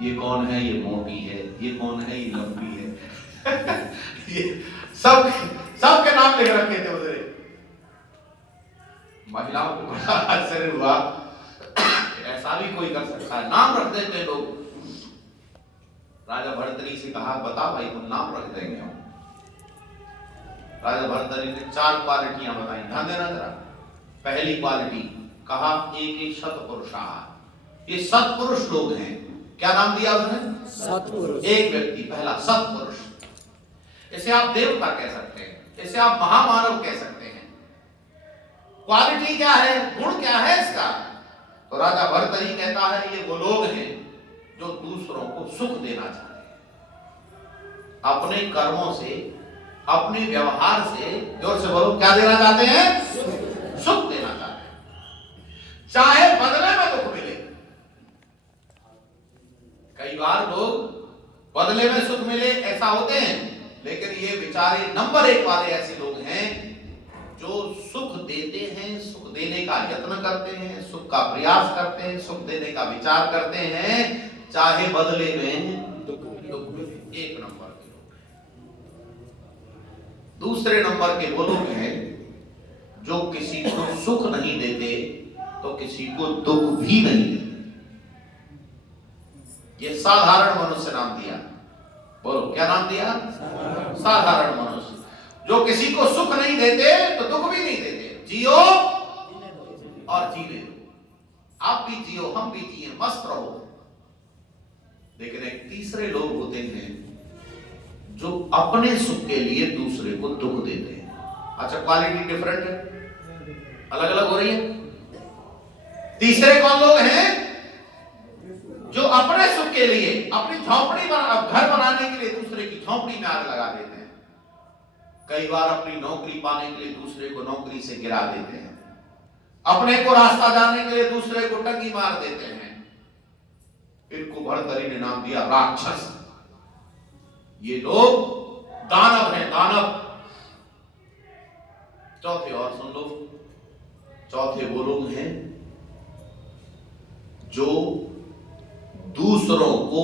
ये कौन है, ये मोटी है, ये कौन है, ये लंबी है ये सबके नाम लिख रखे थे उसने। महिलाओं को बड़ा आश्चर्य हुआ, ऐसा भी कोई कर सकता है, नाम रख देते लोग। राजा भर्तृहरि से कहा, बता भाई, तुम नाम रख देंगे हम। राजा भर्तृहरि ने 4 क्वालिटियां बताई, ध्यान देना जरा। पहली क्वालिटी कहा, एक सत्पुरुषा, ये सत्पुरुष लोग हैं। क्या नाम दिया उसने? सत्पुरुष। एक व्यक्ति, पहला सत्पुरुष। इसे आप देवता कह सकते हैं, इसे आप महामानव कह सकते हैं। क्वालिटी क्या है, गुण क्या है इसका? तो राजा भर्तृहरि कहता है, ये वो लोग हैं जो दूसरों को सुख देना चाहते हैं। अपने कर्मों से, अपने व्यवहार से, जोर से बोलो, क्या देना चाहते हैं? सुख देना चाहते हैं, चाहे बदले में दुख मिले। कई बार लोग बदले में सुख मिले ऐसा होते हैं, लेकिन ये बेचारे नंबर 1 वाले ऐसे लोग हैं जो सुख देते हैं, सुख देने का यत्न करते हैं, सुख का प्रयास करते हैं, सुख देने का विचार करते हैं, चाहे बदले में दुख मिले। 1 नंबर के लोग। दूसरे नंबर के वो लोग हैं जो किसी को सुख नहीं देते तो किसी को दुख भी नहीं देते। ये साधारण मनुष्य नाम दिया। बोलो, क्या नाम दिया? साधारण मनुष्य, जो किसी को सुख नहीं देते तो दुख भी नहीं देते। जियो और जीने दो, आप भी जियो, हम भी जिए, मस्त रहो। लेकिन एक तीसरे लोग होते हैं जो अपने सुख के लिए दूसरे को दुख देते हैं। अच्छा, क्वालिटी डिफरेंट है, अलग अलग हो रही है। तीसरे कौन लोग हैं? जो अपने सुख के लिए, अपनी झोंपड़ी घर बनाने के लिए दूसरे की झोंपड़ी में आग लगा देते हैं। कई बार अपनी नौकरी पाने के लिए दूसरे को नौकरी से गिरा देते हैं। अपने को रास्ता जाने के लिए दूसरे को टंगी मार देते हैं। इनको भर्तृहरि ने नाम दिया राक्षस। ये लोग दानव हैं, दानव। चौथे और सुन लो, चौथे वो लोग हैं जो दूसरों को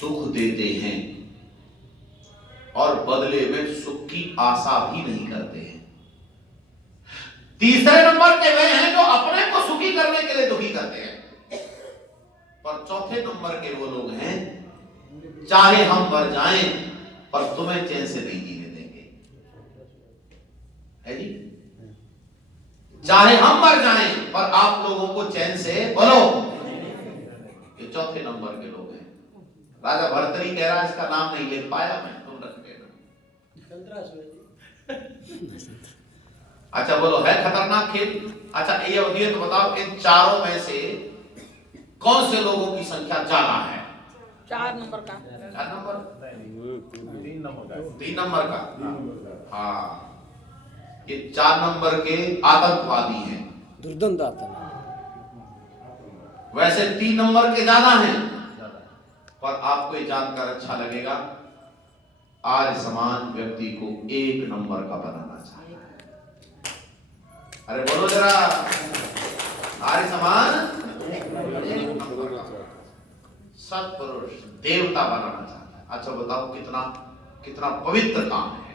दुख देते हैं और बदले में सुख की आशा भी नहीं करते हैं। तीसरे नंबर के वे हैं जो अपने को सुखी करने के लिए दुखी करते हैं। और चौथे नंबर के वो लोग हैं, चाहे हम मर जाएं पर तुम्हें चैन से नहीं जीने देंगे। है जी? चाहे हम मर जाएं पर आप लोगों को चैन से, बोलो, ये चौथे नंबर के लोग हैं। राजा भर्तृहरि कह रहा है, इसका नाम नहीं लिख पाया मैं, तुम रख देना। अच्छा बोलो, है खतरनाक खेल? अच्छा ये होती तो बताओ, इन चारों में से कौन से लोगों की संख्या ज्यादा है? 4 नंबर का। 4 नंबर? 3 नंबर का? हाँ, ये 4 नंबर के आतंकवादी हैं। दुर्दंत आतंक। वैसे 3 नंबर के ज्यादा हैं, पर आपको ये जानकर अच्छा लगेगा, आर्य समाज व्यक्ति को 1 नंबर का बनाना चाहिए। अरे बोलो जरा, आर्य समाज सत्पुरुष देवता बनाना चाहता है। अच्छा बताओ, कितना कितना पवित्र काम है।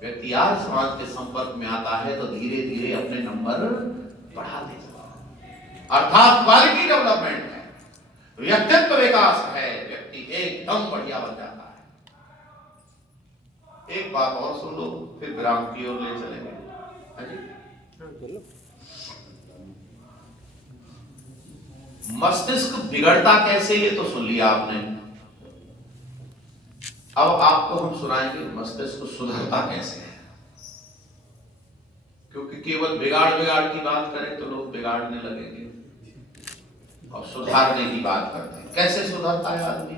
व्यक्ति आर्य समाज के संपर्क में आता है तो धीरे धीरे अपने नंबर बढ़ाते चला, अर्थात क्वालिटी डेवलपमेंट है, व्यक्तित्व विकास है, व्यक्ति एकदम बढ़िया बन जाता है। एक बात और सुन लो, फिर विराम की ओर ले चलेंगे। हाँ जी? मस्तिष्क बिगड़ता कैसे, ये तो सुन लिया आपने। अब आपको हम सुनाएंगे मस्तिष्क सुधरता कैसे है। क्योंकि केवल बिगाड़ बिगाड़ की बात करें तो लोग बिगाड़ने लगेंगे, और सुधारने की बात करते हैं। कैसे सुधरता है आदमी?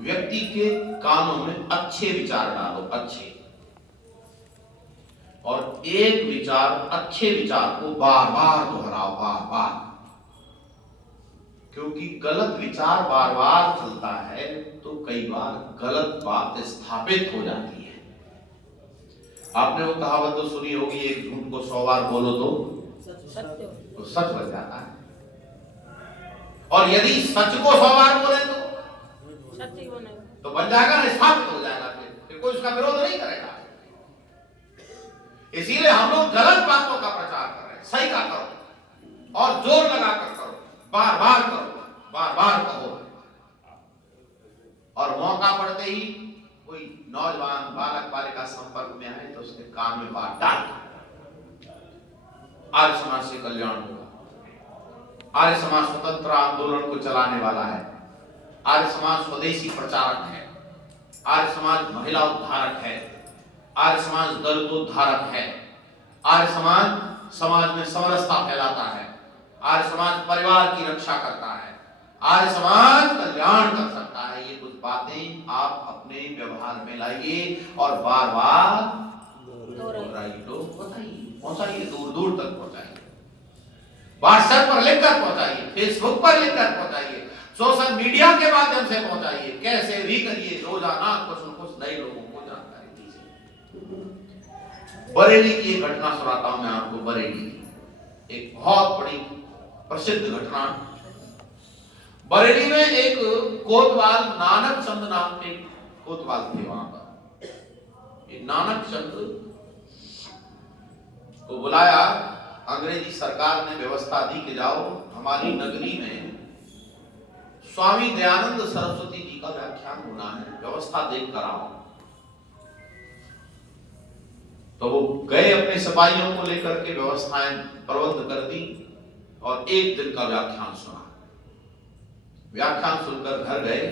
व्यक्ति के कानों में अच्छे विचार डालो, अच्छे, और एक विचार, अच्छे विचार को बार बार दोहराओ, बार बार। क्योंकि गलत विचार बार बार चलता है तो कई बार गलत बात स्थापित हो जाती है। आपने वो कहावत तो सुनी होगी, एक झूठ को 100 बार बोलो तो सच बन जाता है, और यदि सच को 100 बार बोले तो बन जाएगा ना, स्थापित हो जाएगा, फिर कोई उसका विरोध नहीं करेगा। इसीलिए हम लोग गलत बातों का प्रचार कर रहे हैं। सही का करो और जोर लगाकर करो, बार बार करो, बार बार कहो, और मौका पड़ते ही कोई नौजवान बालक बालिका संपर्क में आए तो उसके कान में बात डाल। आर्य समाज से कल्याण होगा। आर्य समाज स्वतंत्र आंदोलन को चलाने वाला है। आर्य समाज स्वदेशी प्रचारक है। आर्य समाज महिला उद्धारक है। आर्य समाज दलित उद्धारक है। आर्य समाज समाज में समरसता फैलाता है। आर्य समाज परिवार की रक्षा करता है। आर्य समाज कल्याण कर सकता है। ये कुछ बातें आप अपने व्यवहार में लाइए और बार बार दोहराइए, लोग बताइए, पहुंचाइए, दूर दूर तक पहुंचाइए। व्हाट्सएप पर लिखकर पहुंचाइए, फेसबुक पर लिखकर पहुंचाइए, सोशल मीडिया के माध्यम से पहुंचाइए, कैसे भी करिए, रोजाना कुछ न कुछ नए लोगों को जानकारी दीजिए। बरेली की एक घटना सुनाता हूं मैं आपको। बरेली की एक बहुत बड़ी प्रसिद्ध घटना। बरेली में एक कोतवाल नानक चंद नाम के कोतवाल थे। वहां पर एक नानक चंद को बुलाया, अंग्रेजी सरकार ने व्यवस्था दी कि जाओ हमारी नगरी में स्वामी दयानंद सरस्वती जी का व्याख्यान होना है, व्यवस्था देख कर आओ। तो वो गए, अपने सिपाहियों को लेकर के व्यवस्थाएं प्रबंध कर दी और एक दिन का व्याख्यान सुना। व्याख्यान सुनकर घर गए।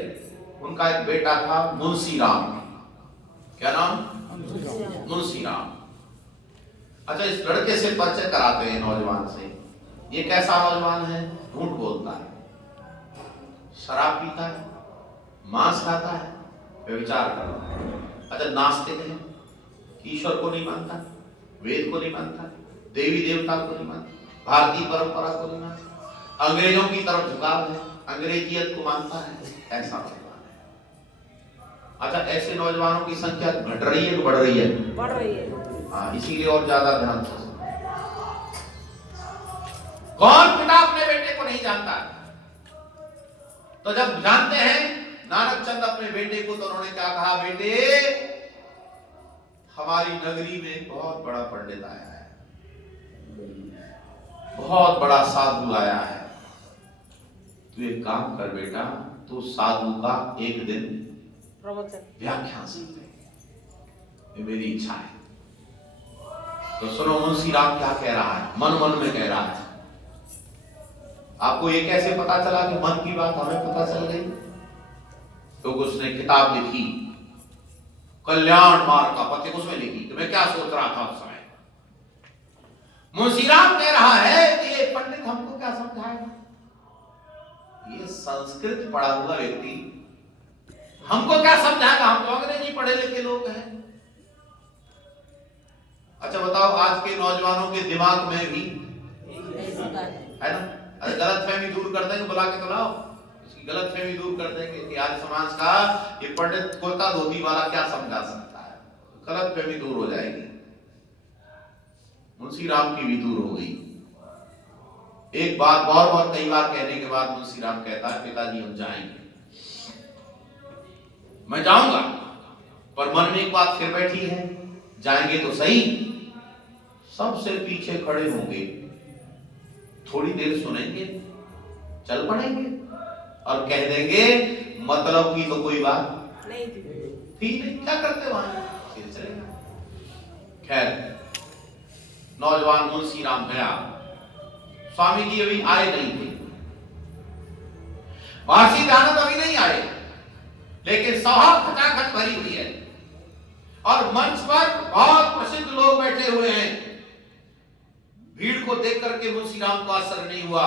उनका एक बेटा था मुंशी राम। क्या नाम? मुंशी राम। अच्छा, इस लड़के से परिचय कराते हैं नौजवान से। ये कैसा नौजवान है? झूठ बोलता है, शराब पीता है, मांस खाता है, व्यभिचार करता है। अच्छा, नास्तिक है, ईश्वर को नहीं मानता, वेद को नहीं मानता, देवी देवता को नहीं मानता, भारतीय परंपरा को नहीं मानता, अंग्रेजों की तरफ झुकाव है, अंग्रेजियत को मानता है। ऐसा नौजवान है। अच्छा, ऐसे नौजवानों की संख्या घट रही है कि बढ़ रही है? बढ़ रही है। हाँ, इसीलिए और ज्यादा ध्यान से। कौन पिता अपने बेटे को नहीं जानता? तो जब जानते हैं नानक चंद अपने बेटे को, तो उन्होंने क्या कहा? बेटे, हमारी नगरी में एक बहुत बड़ा पंडित आया है, बहुत बड़ा साधु आया है। तू एक काम कर बेटा, तू साधु का एक दिन व्याख्यान सुन ले, ये मेरी इच्छा है। तो सुनो मुंशी राम क्या कह रहा है, मन मन में कह रहा है। आपको ये कैसे पता चला कि मन की बात हमें पता चल गई? तो उसने किताब लिखी कल्याण मार्ग का पथिक उसमें लिखी कि मैं क्या सोच रहा था उस समय। मुंशीराम कह रहा है कि ये पंडित हमको क्या समझाएगा, ये संस्कृत पढ़ा हुआ व्यक्ति हमको क्या समझाएगा, हम तो अंग्रेजी पढ़े लिखे लोग हैं। अच्छा बताओ, आज के नौजवानों के दिमाग में भी है ना, अरे गलतफहमी दूर कर देंगे, बुला के तो लाओ, इसकी गलतफहमी दूर कर देंगे कि आज समाज का ये पंडित कुर्ता धोती वाला क्या समझा सकता है, गलतफहमी दूर हो जाएगी। मुंशीराम की भी दूर हो गई। एक बात और कई बार कहने के बाद मुंशीराम कहता है, पिताजी हम जाएंगे, मैं जाऊंगा, पर मन में एक बात फिर बैठी है, जाएंगे तो सही, सबसे पीछे खड़े होंगे, थोड़ी देर सुनेंगे, चल पड़ेंगे और कह देंगे मतलब की तो कोई बात नहीं थी नहीं, क्या करते वहां, फिर चलेगा। खैर नौजवान मुंशीराम गया, स्वामी जी अभी आए नहीं थे, महर्षि दयानंद अभी नहीं आए, लेकिन सभा खचाखच भरी हुई है और मंच पर बहुत प्रसिद्ध लोग बैठे हुए हैं। भीड़ को देख करके मुंशीराम को आश्चर्य नहीं हुआ,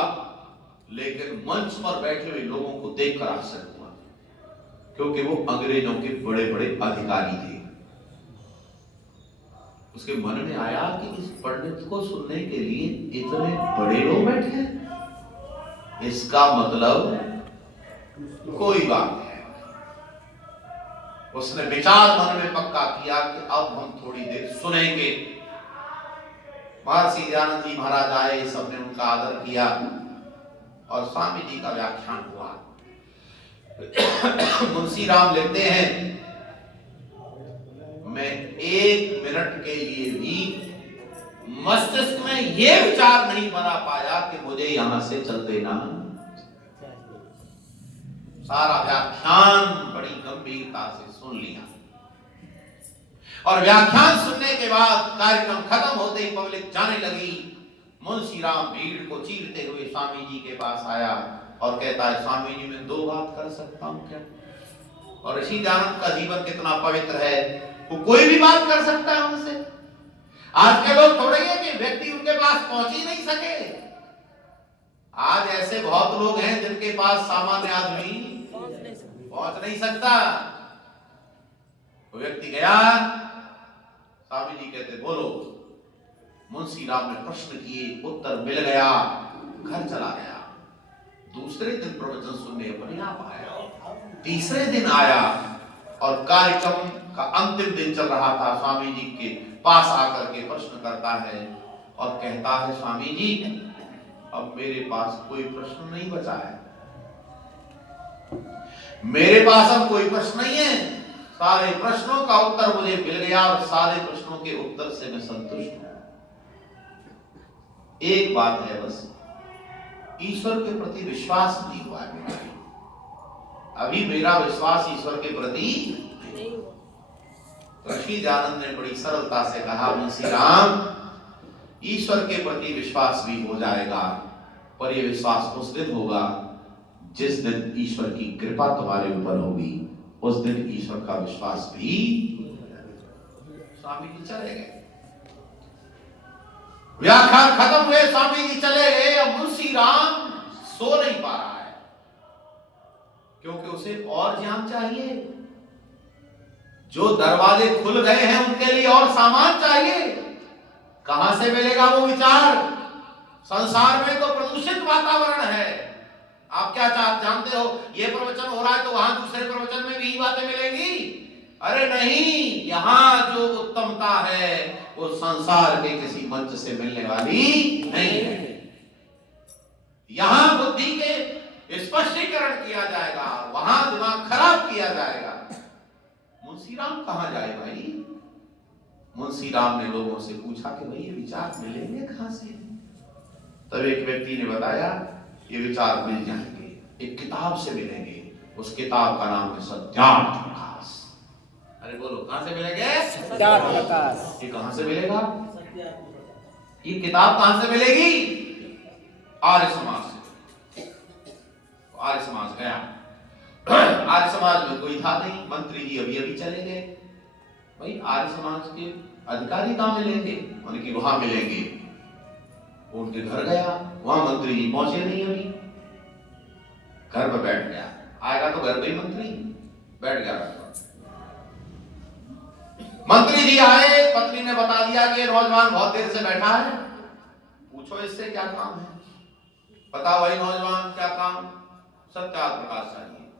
लेकिन मंच पर बैठे हुए लोगों को देखकर आश्चर्य हुआ, क्योंकि वो अंग्रेजों के बड़े बड़े अधिकारी थे। उसके मन में आया कि इस पंडित को सुनने के लिए इतने बड़े लोग बैठे हैं, इसका मतलब कोई बात है। उसने विचार मन में पक्का किया कि अब हम थोड़ी देर सुनेंगे। महर्षि दयानंद जी महाराज आए, सबने उनका आदर किया और स्वामी जी का व्याख्यान हुआ। मुंशीराम लिखते हैं, मैं 1 मिनट के लिए भी मस्तिष्क में यह विचार नहीं बना पाया कि मुझे यहां से चल देना। सारा व्याख्यान बड़ी गंभीरता से सुन लिया और व्याख्यान सुनने के बाद कार्यक्रम खत्म होते ही पब्लिक जाने लगी। मुंशीराम भीड़ को चीरते हुए स्वामी जी के पास आया और कहता है, स्वामी जी मैं 2 बात कर सकता हूं क्या? और ऋषि दयानंद का जीवन कितना पवित्र है, वो कोई भी बात कर सकता है उनसे। आज के लोग थोड़े हैं कि व्यक्ति उनके पास पहुंच ही नहीं सके। आज ऐसे बहुत लोग हैं जिनके पास सामान्य आदमी पहुंच नहीं सकता। वो व्यक्ति गया, स्वामी जी कहते बोलो। मुंशीराम ने प्रश्न किए, उत्तर मिल गया, घर चला गया। दूसरे दिन प्रवचन सुनने अपने आप आया, तीसरे दिन आया और कार्यक्रम का अंतिम दिन चल रहा था। स्वामी जी के पास आकर के प्रश्न करता है और कहता है, स्वामी जी अब मेरे पास कोई प्रश्न नहीं बचा है, मेरे पास अब कोई प्रश्न नहीं है, सारे प्रश्नों का उत्तर मुझे मिल गया और सारे प्रश्नों के उत्तर से मैं संतुष्ट हूं। एक बात है बस, ईश्वर के प्रति विश्वास नहीं हुआ है मेरा, अभी मेरा विश्वास ईश्वर के प्रति नहीं हुआ। ऋषि दयानंद ने बड़ी सरलता से कहा, मुंशीराम ईश्वर के प्रति विश्वास भी हो जाएगा, पर यह विश्वास उस दिन होगा जिस दिन ईश्वर की कृपा तुम्हारे ऊपर होगी, उस दिन ईश्वर का विश्वास भी। स्वामी जी चले गए, व्याख्यान खत्म हुए, स्वामी जी चले गए। अब मुंशीराम सो नहीं पा रहा है, क्योंकि उसे और ज्ञान चाहिए। जो दरवाजे खुल गए हैं उनके लिए और सामान चाहिए। कहां से मिलेगा वो विचार? संसार में तो प्रदूषित वातावरण है। आप क्या जानते हो, ये प्रवचन हो रहा है तो वहां दूसरे प्रवचन में भी बातें मिलेंगी? अरे नहीं, यहां जो उत्तमता है वो संसार के किसी मंच से मिलने वाली नहीं है। यहां बुद्धि के स्पष्टीकरण किया जाएगा, वहां दिमाग खराब किया जाएगा। मुंशीराम कहां जाए भाई? मुंशीराम ने लोगों से पूछा कि भाई ये विचार मिलेंगे कहां से? तब एक व्यक्ति ने बताया, ये विचार मिल जाएंगे, एक किताब से मिलेंगे, उस किताब का नाम है सत्यार्थ प्रकाश। अरे बोलो, कहां से मिलेंगे? सत्यार्थ प्रकाश। ये कहां से मिलेगा? ये किताब कहां से मिलेगी? आर्य समाज से। आर्य समाज गया, आर्य समाज में कोई था नहीं, मंत्री जी अभी अभी चले गए। भाई आर्य समाज के अधिकारी कहां मिलेंगे, उनकी वहां मिलेंगे। उनके घर गया, वहां मंत्री जी पहुंचे नहीं, अभी घर पर बैठ गया। आएगा तो घर पे ही मंत्री बैठ गया। मंत्री जी आए, पत्नी ने बता दिया कि नौजवान बहुत देर से बैठा है, पूछो इससे क्या काम है। बताओ भाई नौजवान क्या काम, सत्यार्थ प्रकाश चाहिए।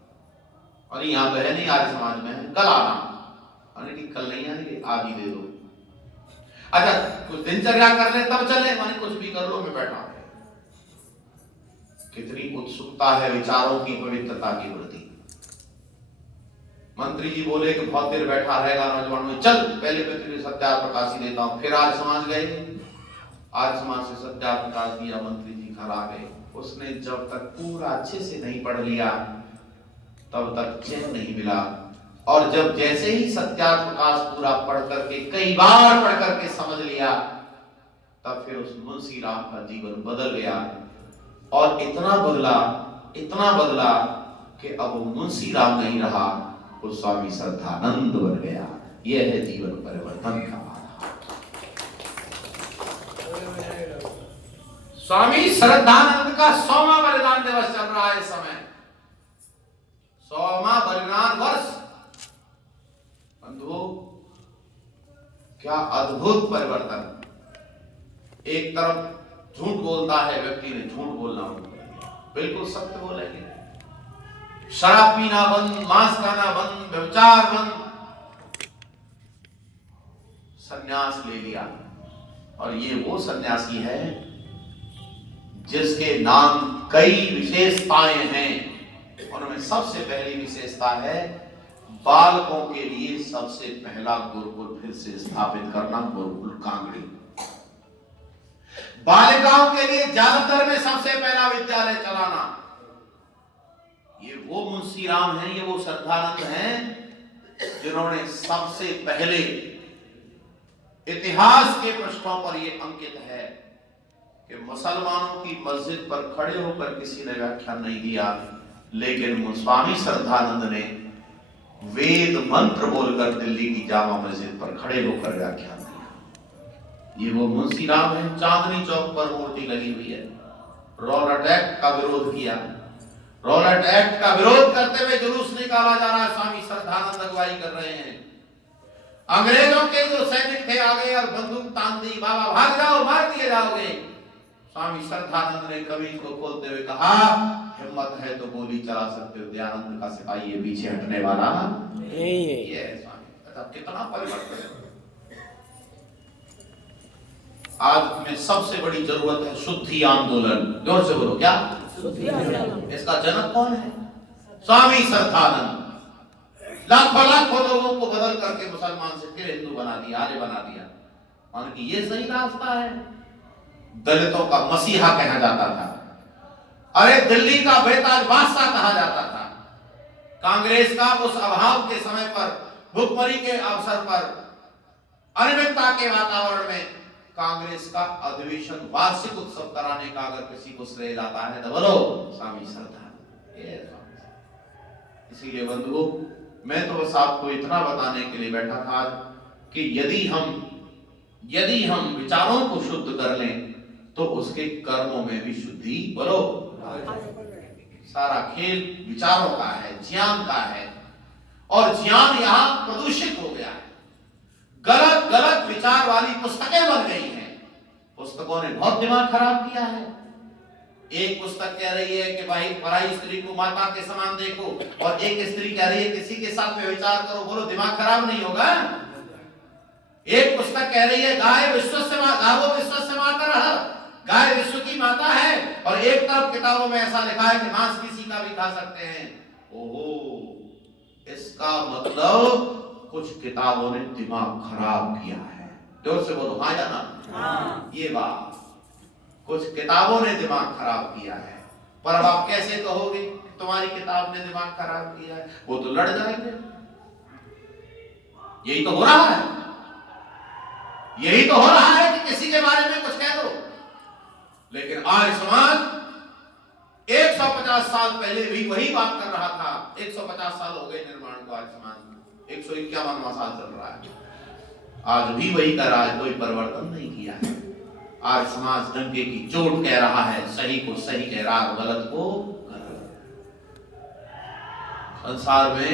और यहां तो है नहीं, आर्य समाज में है, कल आना। अरे ठीक, कल नहीं आएंगे, आज ही दे दो। अच्छा कुछ दिनचर्या कर ले तब चले, माने कुछ भी कर लो, मैं बैठा हूं। कितनी उत्सुकता है विचारों की पवित्रता की प्रति। मंत्री जी बोले कि बहुत देर बैठा रहेगा नौजवान में, चल पहले मैं तुझे सत्यार्थ प्रकाश ही देता हूं। फिर आर्य समाज गए, आर्य समाज से सत्यार्थ प्रकाश दिया, मंत्री जी घर आ गए। उसने जब तक पूरा अच्छे से नहीं पढ़ लिया तब तक चैन नहीं मिला, और जब जैसे ही सत्यार्थ प्रकाश पूरा पढ़ करके, कई बार पढ़ करके समझ लिया, तब फिर उस मुंशी राम का जीवन बदल गया। और इतना बदला कि अब वो मुंशी राम नहीं रहा, वो स्वामी श्रद्धानंद बन गया। यह है जीवन परिवर्तन का आधार। स्वामी श्रद्धानंद का 100वां बलिदान दिवस चल रहा है इस समय, 100वां बलिदान वर्ष। बंधुओं क्या अद्भुत परिवर्तन। एक तरफ झूठ बोलता है व्यक्ति ने, झूठ बोलना बिल्कुल सत्य बोलेंगे, शराब पीना बंद, मांस खाना बंद, व्यभिचार बंद, सन्यास ले लिया। और ये वो सन्यासी है जिसके नाम कई विशेषताएं हैं। उनमें सबसे पहली विशेषता है बालकों के लिए सबसे पहला गुरुकुल फिर से स्थापित करना, गुरुकुल कांगड़ी। बालिकाओं के लिए जालंधर में सबसे पहला विद्यालय चलाना। ये वो मुंशी राम हैं, ये वो श्रद्धानंद हैं जिन्होंने सबसे पहले, इतिहास के पृष्ठों पर यह अंकित है कि मुसलमानों की मस्जिद पर खड़े होकर किसी ने व्याख्यान नहीं दिया, लेकिन स्वामी श्रद्धानंद ने वेद मंत्र बोलकर दिल्ली की जामा मस्जिद पर खड़े होकर व्याख्यान दिया। ये वो मुंशी राम है। चांदनी चौक पर मूर्ति लगी हुई है। रॉलेट एक्ट का विरोध किया, रॉलेट एक्ट का विरोध करते हुए जुलूस निकाला जा रहा है, स्वामी श्रद्धानंद अगुवाई कर रहे हैं। अंग्रेजों के जो सैनिक थे आगे और बंदूक तान दी, बाबा भाग जाओ, मार दिए जाओगे। स्वामी श्रद्धानंद ने कमीज को खोलते हुए कहा, हिम्मत है तो गोली चला सकते हो, दयानंद का सिपाही ये पीछे हटने वाला नहीं है। ये स्वामी, कितना परिवर्तन है। आज में सबसे बड़ी जरूरत है शुद्धि आंदोलन। जोर से बोलो, क्या शुद्धि आंदोलन? इसका जनक कौन है? स्वामी श्रद्धानंद। लाखों लोगों को बदल करके मुसलमान से फिर हिंदू बना दिया, आर्य बना दिया। मान कि ये सही रास्ता है। दलितों का मसीहा कहा जाता था, अरे दिल्ली का बेताज बादशाह कहा जाता था। कांग्रेस का उस अभाव के समय पर, भुखमरी के अवसर पर, अनियमितता के वातावरण में कांग्रेस का अधिवेशन, वार्षिक उत्सव कराने का अगर किसी को श्रेय जाता है तो बोलो स्वामी श्रद्धानंद। इसीलिए बंधुओं, मैं तो बस आपको इतना बताने के लिए बैठा था कि यदि हम विचारों को शुद्ध कर लें तो उसके कर्मों में भी शुद्धि, बोलो, सारा खेल विचारों का है, ज्ञान का है। और ज्ञान यहां प्रदूषित हो गया है। गलत गलत विचार वाली पुस्तकें बन गई हैं। पुस्तकों ने बहुत दिमाग खराब किया है। एक पुस्तक कह रही है कि भाई पराई स्त्री को माता के समान देखो, और एक स्त्री कह रही है किसी के साथ में विचार करो। बोलो दिमाग खराब नहीं होगा? एक पुस्तक कह रही है गाय विश्व से माता, गाय विश्व की माता है, और एक तरफ किताबों में ऐसा लिखा है कि मांस किसी का भी खा सकते हैं। ओहो, इसका मतलब कुछ किताबों ने दिमाग खराब किया है। जोर से बोलो, हाँ या ना? हाँ। ये बात, कुछ किताबों ने दिमाग खराब किया है। पर अब आप कैसे कहोगे तुम्हारी किताब ने दिमाग खराब किया है? वो तो लड़ जाएंगे। यही तो हो रहा है, यही तो हो रहा है कि किसी के बारे में कुछ कह दो। लेकिन आर्य समाज 150 साल पहले भी वही बात कर रहा था। 150 साल हो गए निर्माण को, आर्य समाज 151वां साल चल रहा है। आज भी वही कर रहा है, कोई परिवर्तन नहीं किया है। आज समाज डंके की चोट कह रहा है, सही को सही कह रहा है, गलत को गलत। संसार में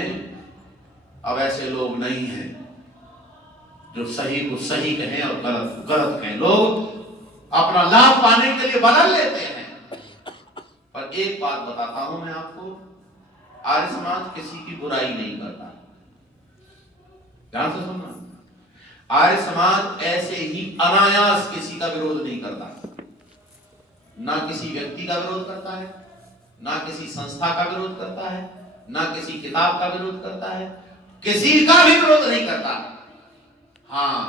अब ऐसे लोग नहीं हैं जो सही को सही कहें और गलत को गलत कहें। लोग अपना लाभ पाने के लिए बदल लेते हैं। पर एक बात बताता हूं मैं आपको, आर्य समाज किसी की बुराई नहीं करता। ध्यान से सुनना, आर्य समाज ऐसे ही अनायास किसी का विरोध नहीं करता। ना किसी व्यक्ति का विरोध करता है, ना किसी संस्था का विरोध करता है, ना किसी किताब का विरोध करता है, किसी का भी विरोध नहीं करता। हाँ,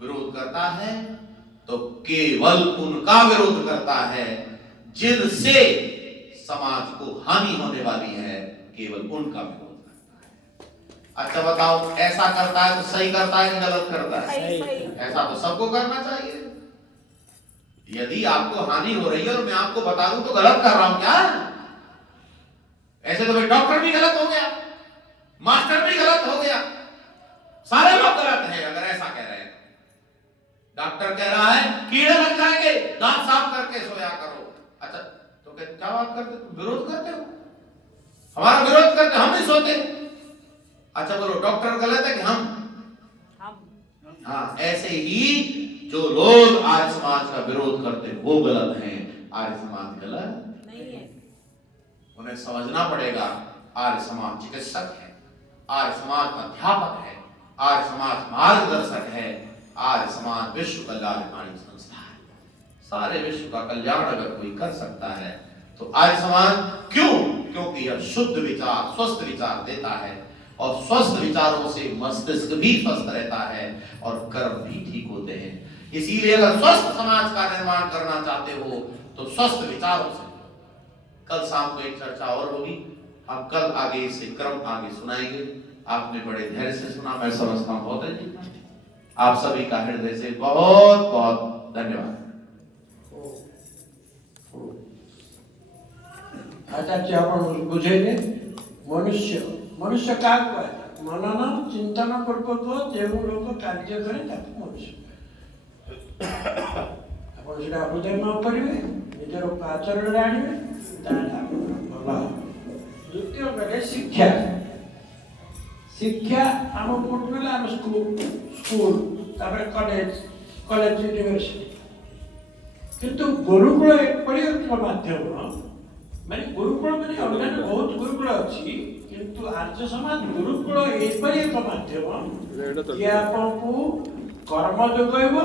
विरोध करता है तो केवल उनका विरोध करता है जिनसे समाज को हानि होने वाली है, केवल उनका विरोध करता है। अच्छा बताओ, ऐसा करता है तो सही करता है कि गलत करता है? सही। ऐसा तो सबको करना चाहिए। यदि आपको हानि हो रही है और मैं आपको बता दूं तो गलत कर रहा हूं क्या? ऐसे तो भाई डॉक्टर भी गलत हो गया, मास्टर भी गलत हो गया, सारे लोग गलत हैं अगर ऐसा कह रहे हैं। डॉक्टर कह रहा है कीड़े लग जाएंगे, दांत साफ करके सोया करो। अच्छा तो क्या बात करते, तुम विरोध करते हो? हमारा विरोध करते, हम नहीं सोते। अच्छा बोलो, डॉक्टर गलत है कि हम? हाँ, ऐसे ही जो लोग आर्य समाज का विरोध करते हैं वो गलत हैं, आर्य समाज गलत नहीं है। उन्हें समझना पड़ेगा, आर्य समाज चिकित्सक है, आर्य समाज अध्यापक है, आर्य समाज मार्गदर्शक है, आर्य समाज विश्व कल्याणकारी संस्था है। सारे विश्व का कल्याण अगर कोई कर सकता है तो आर्य समाज क्यों? क्योंकि यह शुद्ध विचार, स्वस्थ विचार देता है और स्वस्थ विचारों से मस्तिष्क भी स्वस्थ रहता है और कर्म भी ठीक होते हैं। इसीलिए अगर स्वस्थ समाज का निर्माण करना चाहते हो तो स्वस्थ विचारों से। कल शाम को एक चर्चा और होगी, हम कल आगे इसे क्रम आगे सुनाएंगे। आपने बड़े धैर्य से सुना, मैं समझता हूं बहुत अच्छी। आप सभी का हृदय से बहुत बहुत धन्यवाद। आचार्य आपण बुझेले मनुष्य मनुष्य क्या कहे मनन चिंतन पूर्वक जो लोग कार्य करे ताको मनुष्य आपण सेटा हृदय में करेंगे, निजर आचरण आनिबे, भला। द्वितीय कहे शिक्षा। शिक्षा आम कोट आम स्कूल कॉलेज यूनिवर्सिटी, किंतु गुरुकुल एपरी एक माध्यम माने गुरुकुल माने अलग बहुत गुरुकुल अच्छी, किंतु आर्य समाज गुरुकुल एपरी एक माध्यम जे आपको कर्म जोगैब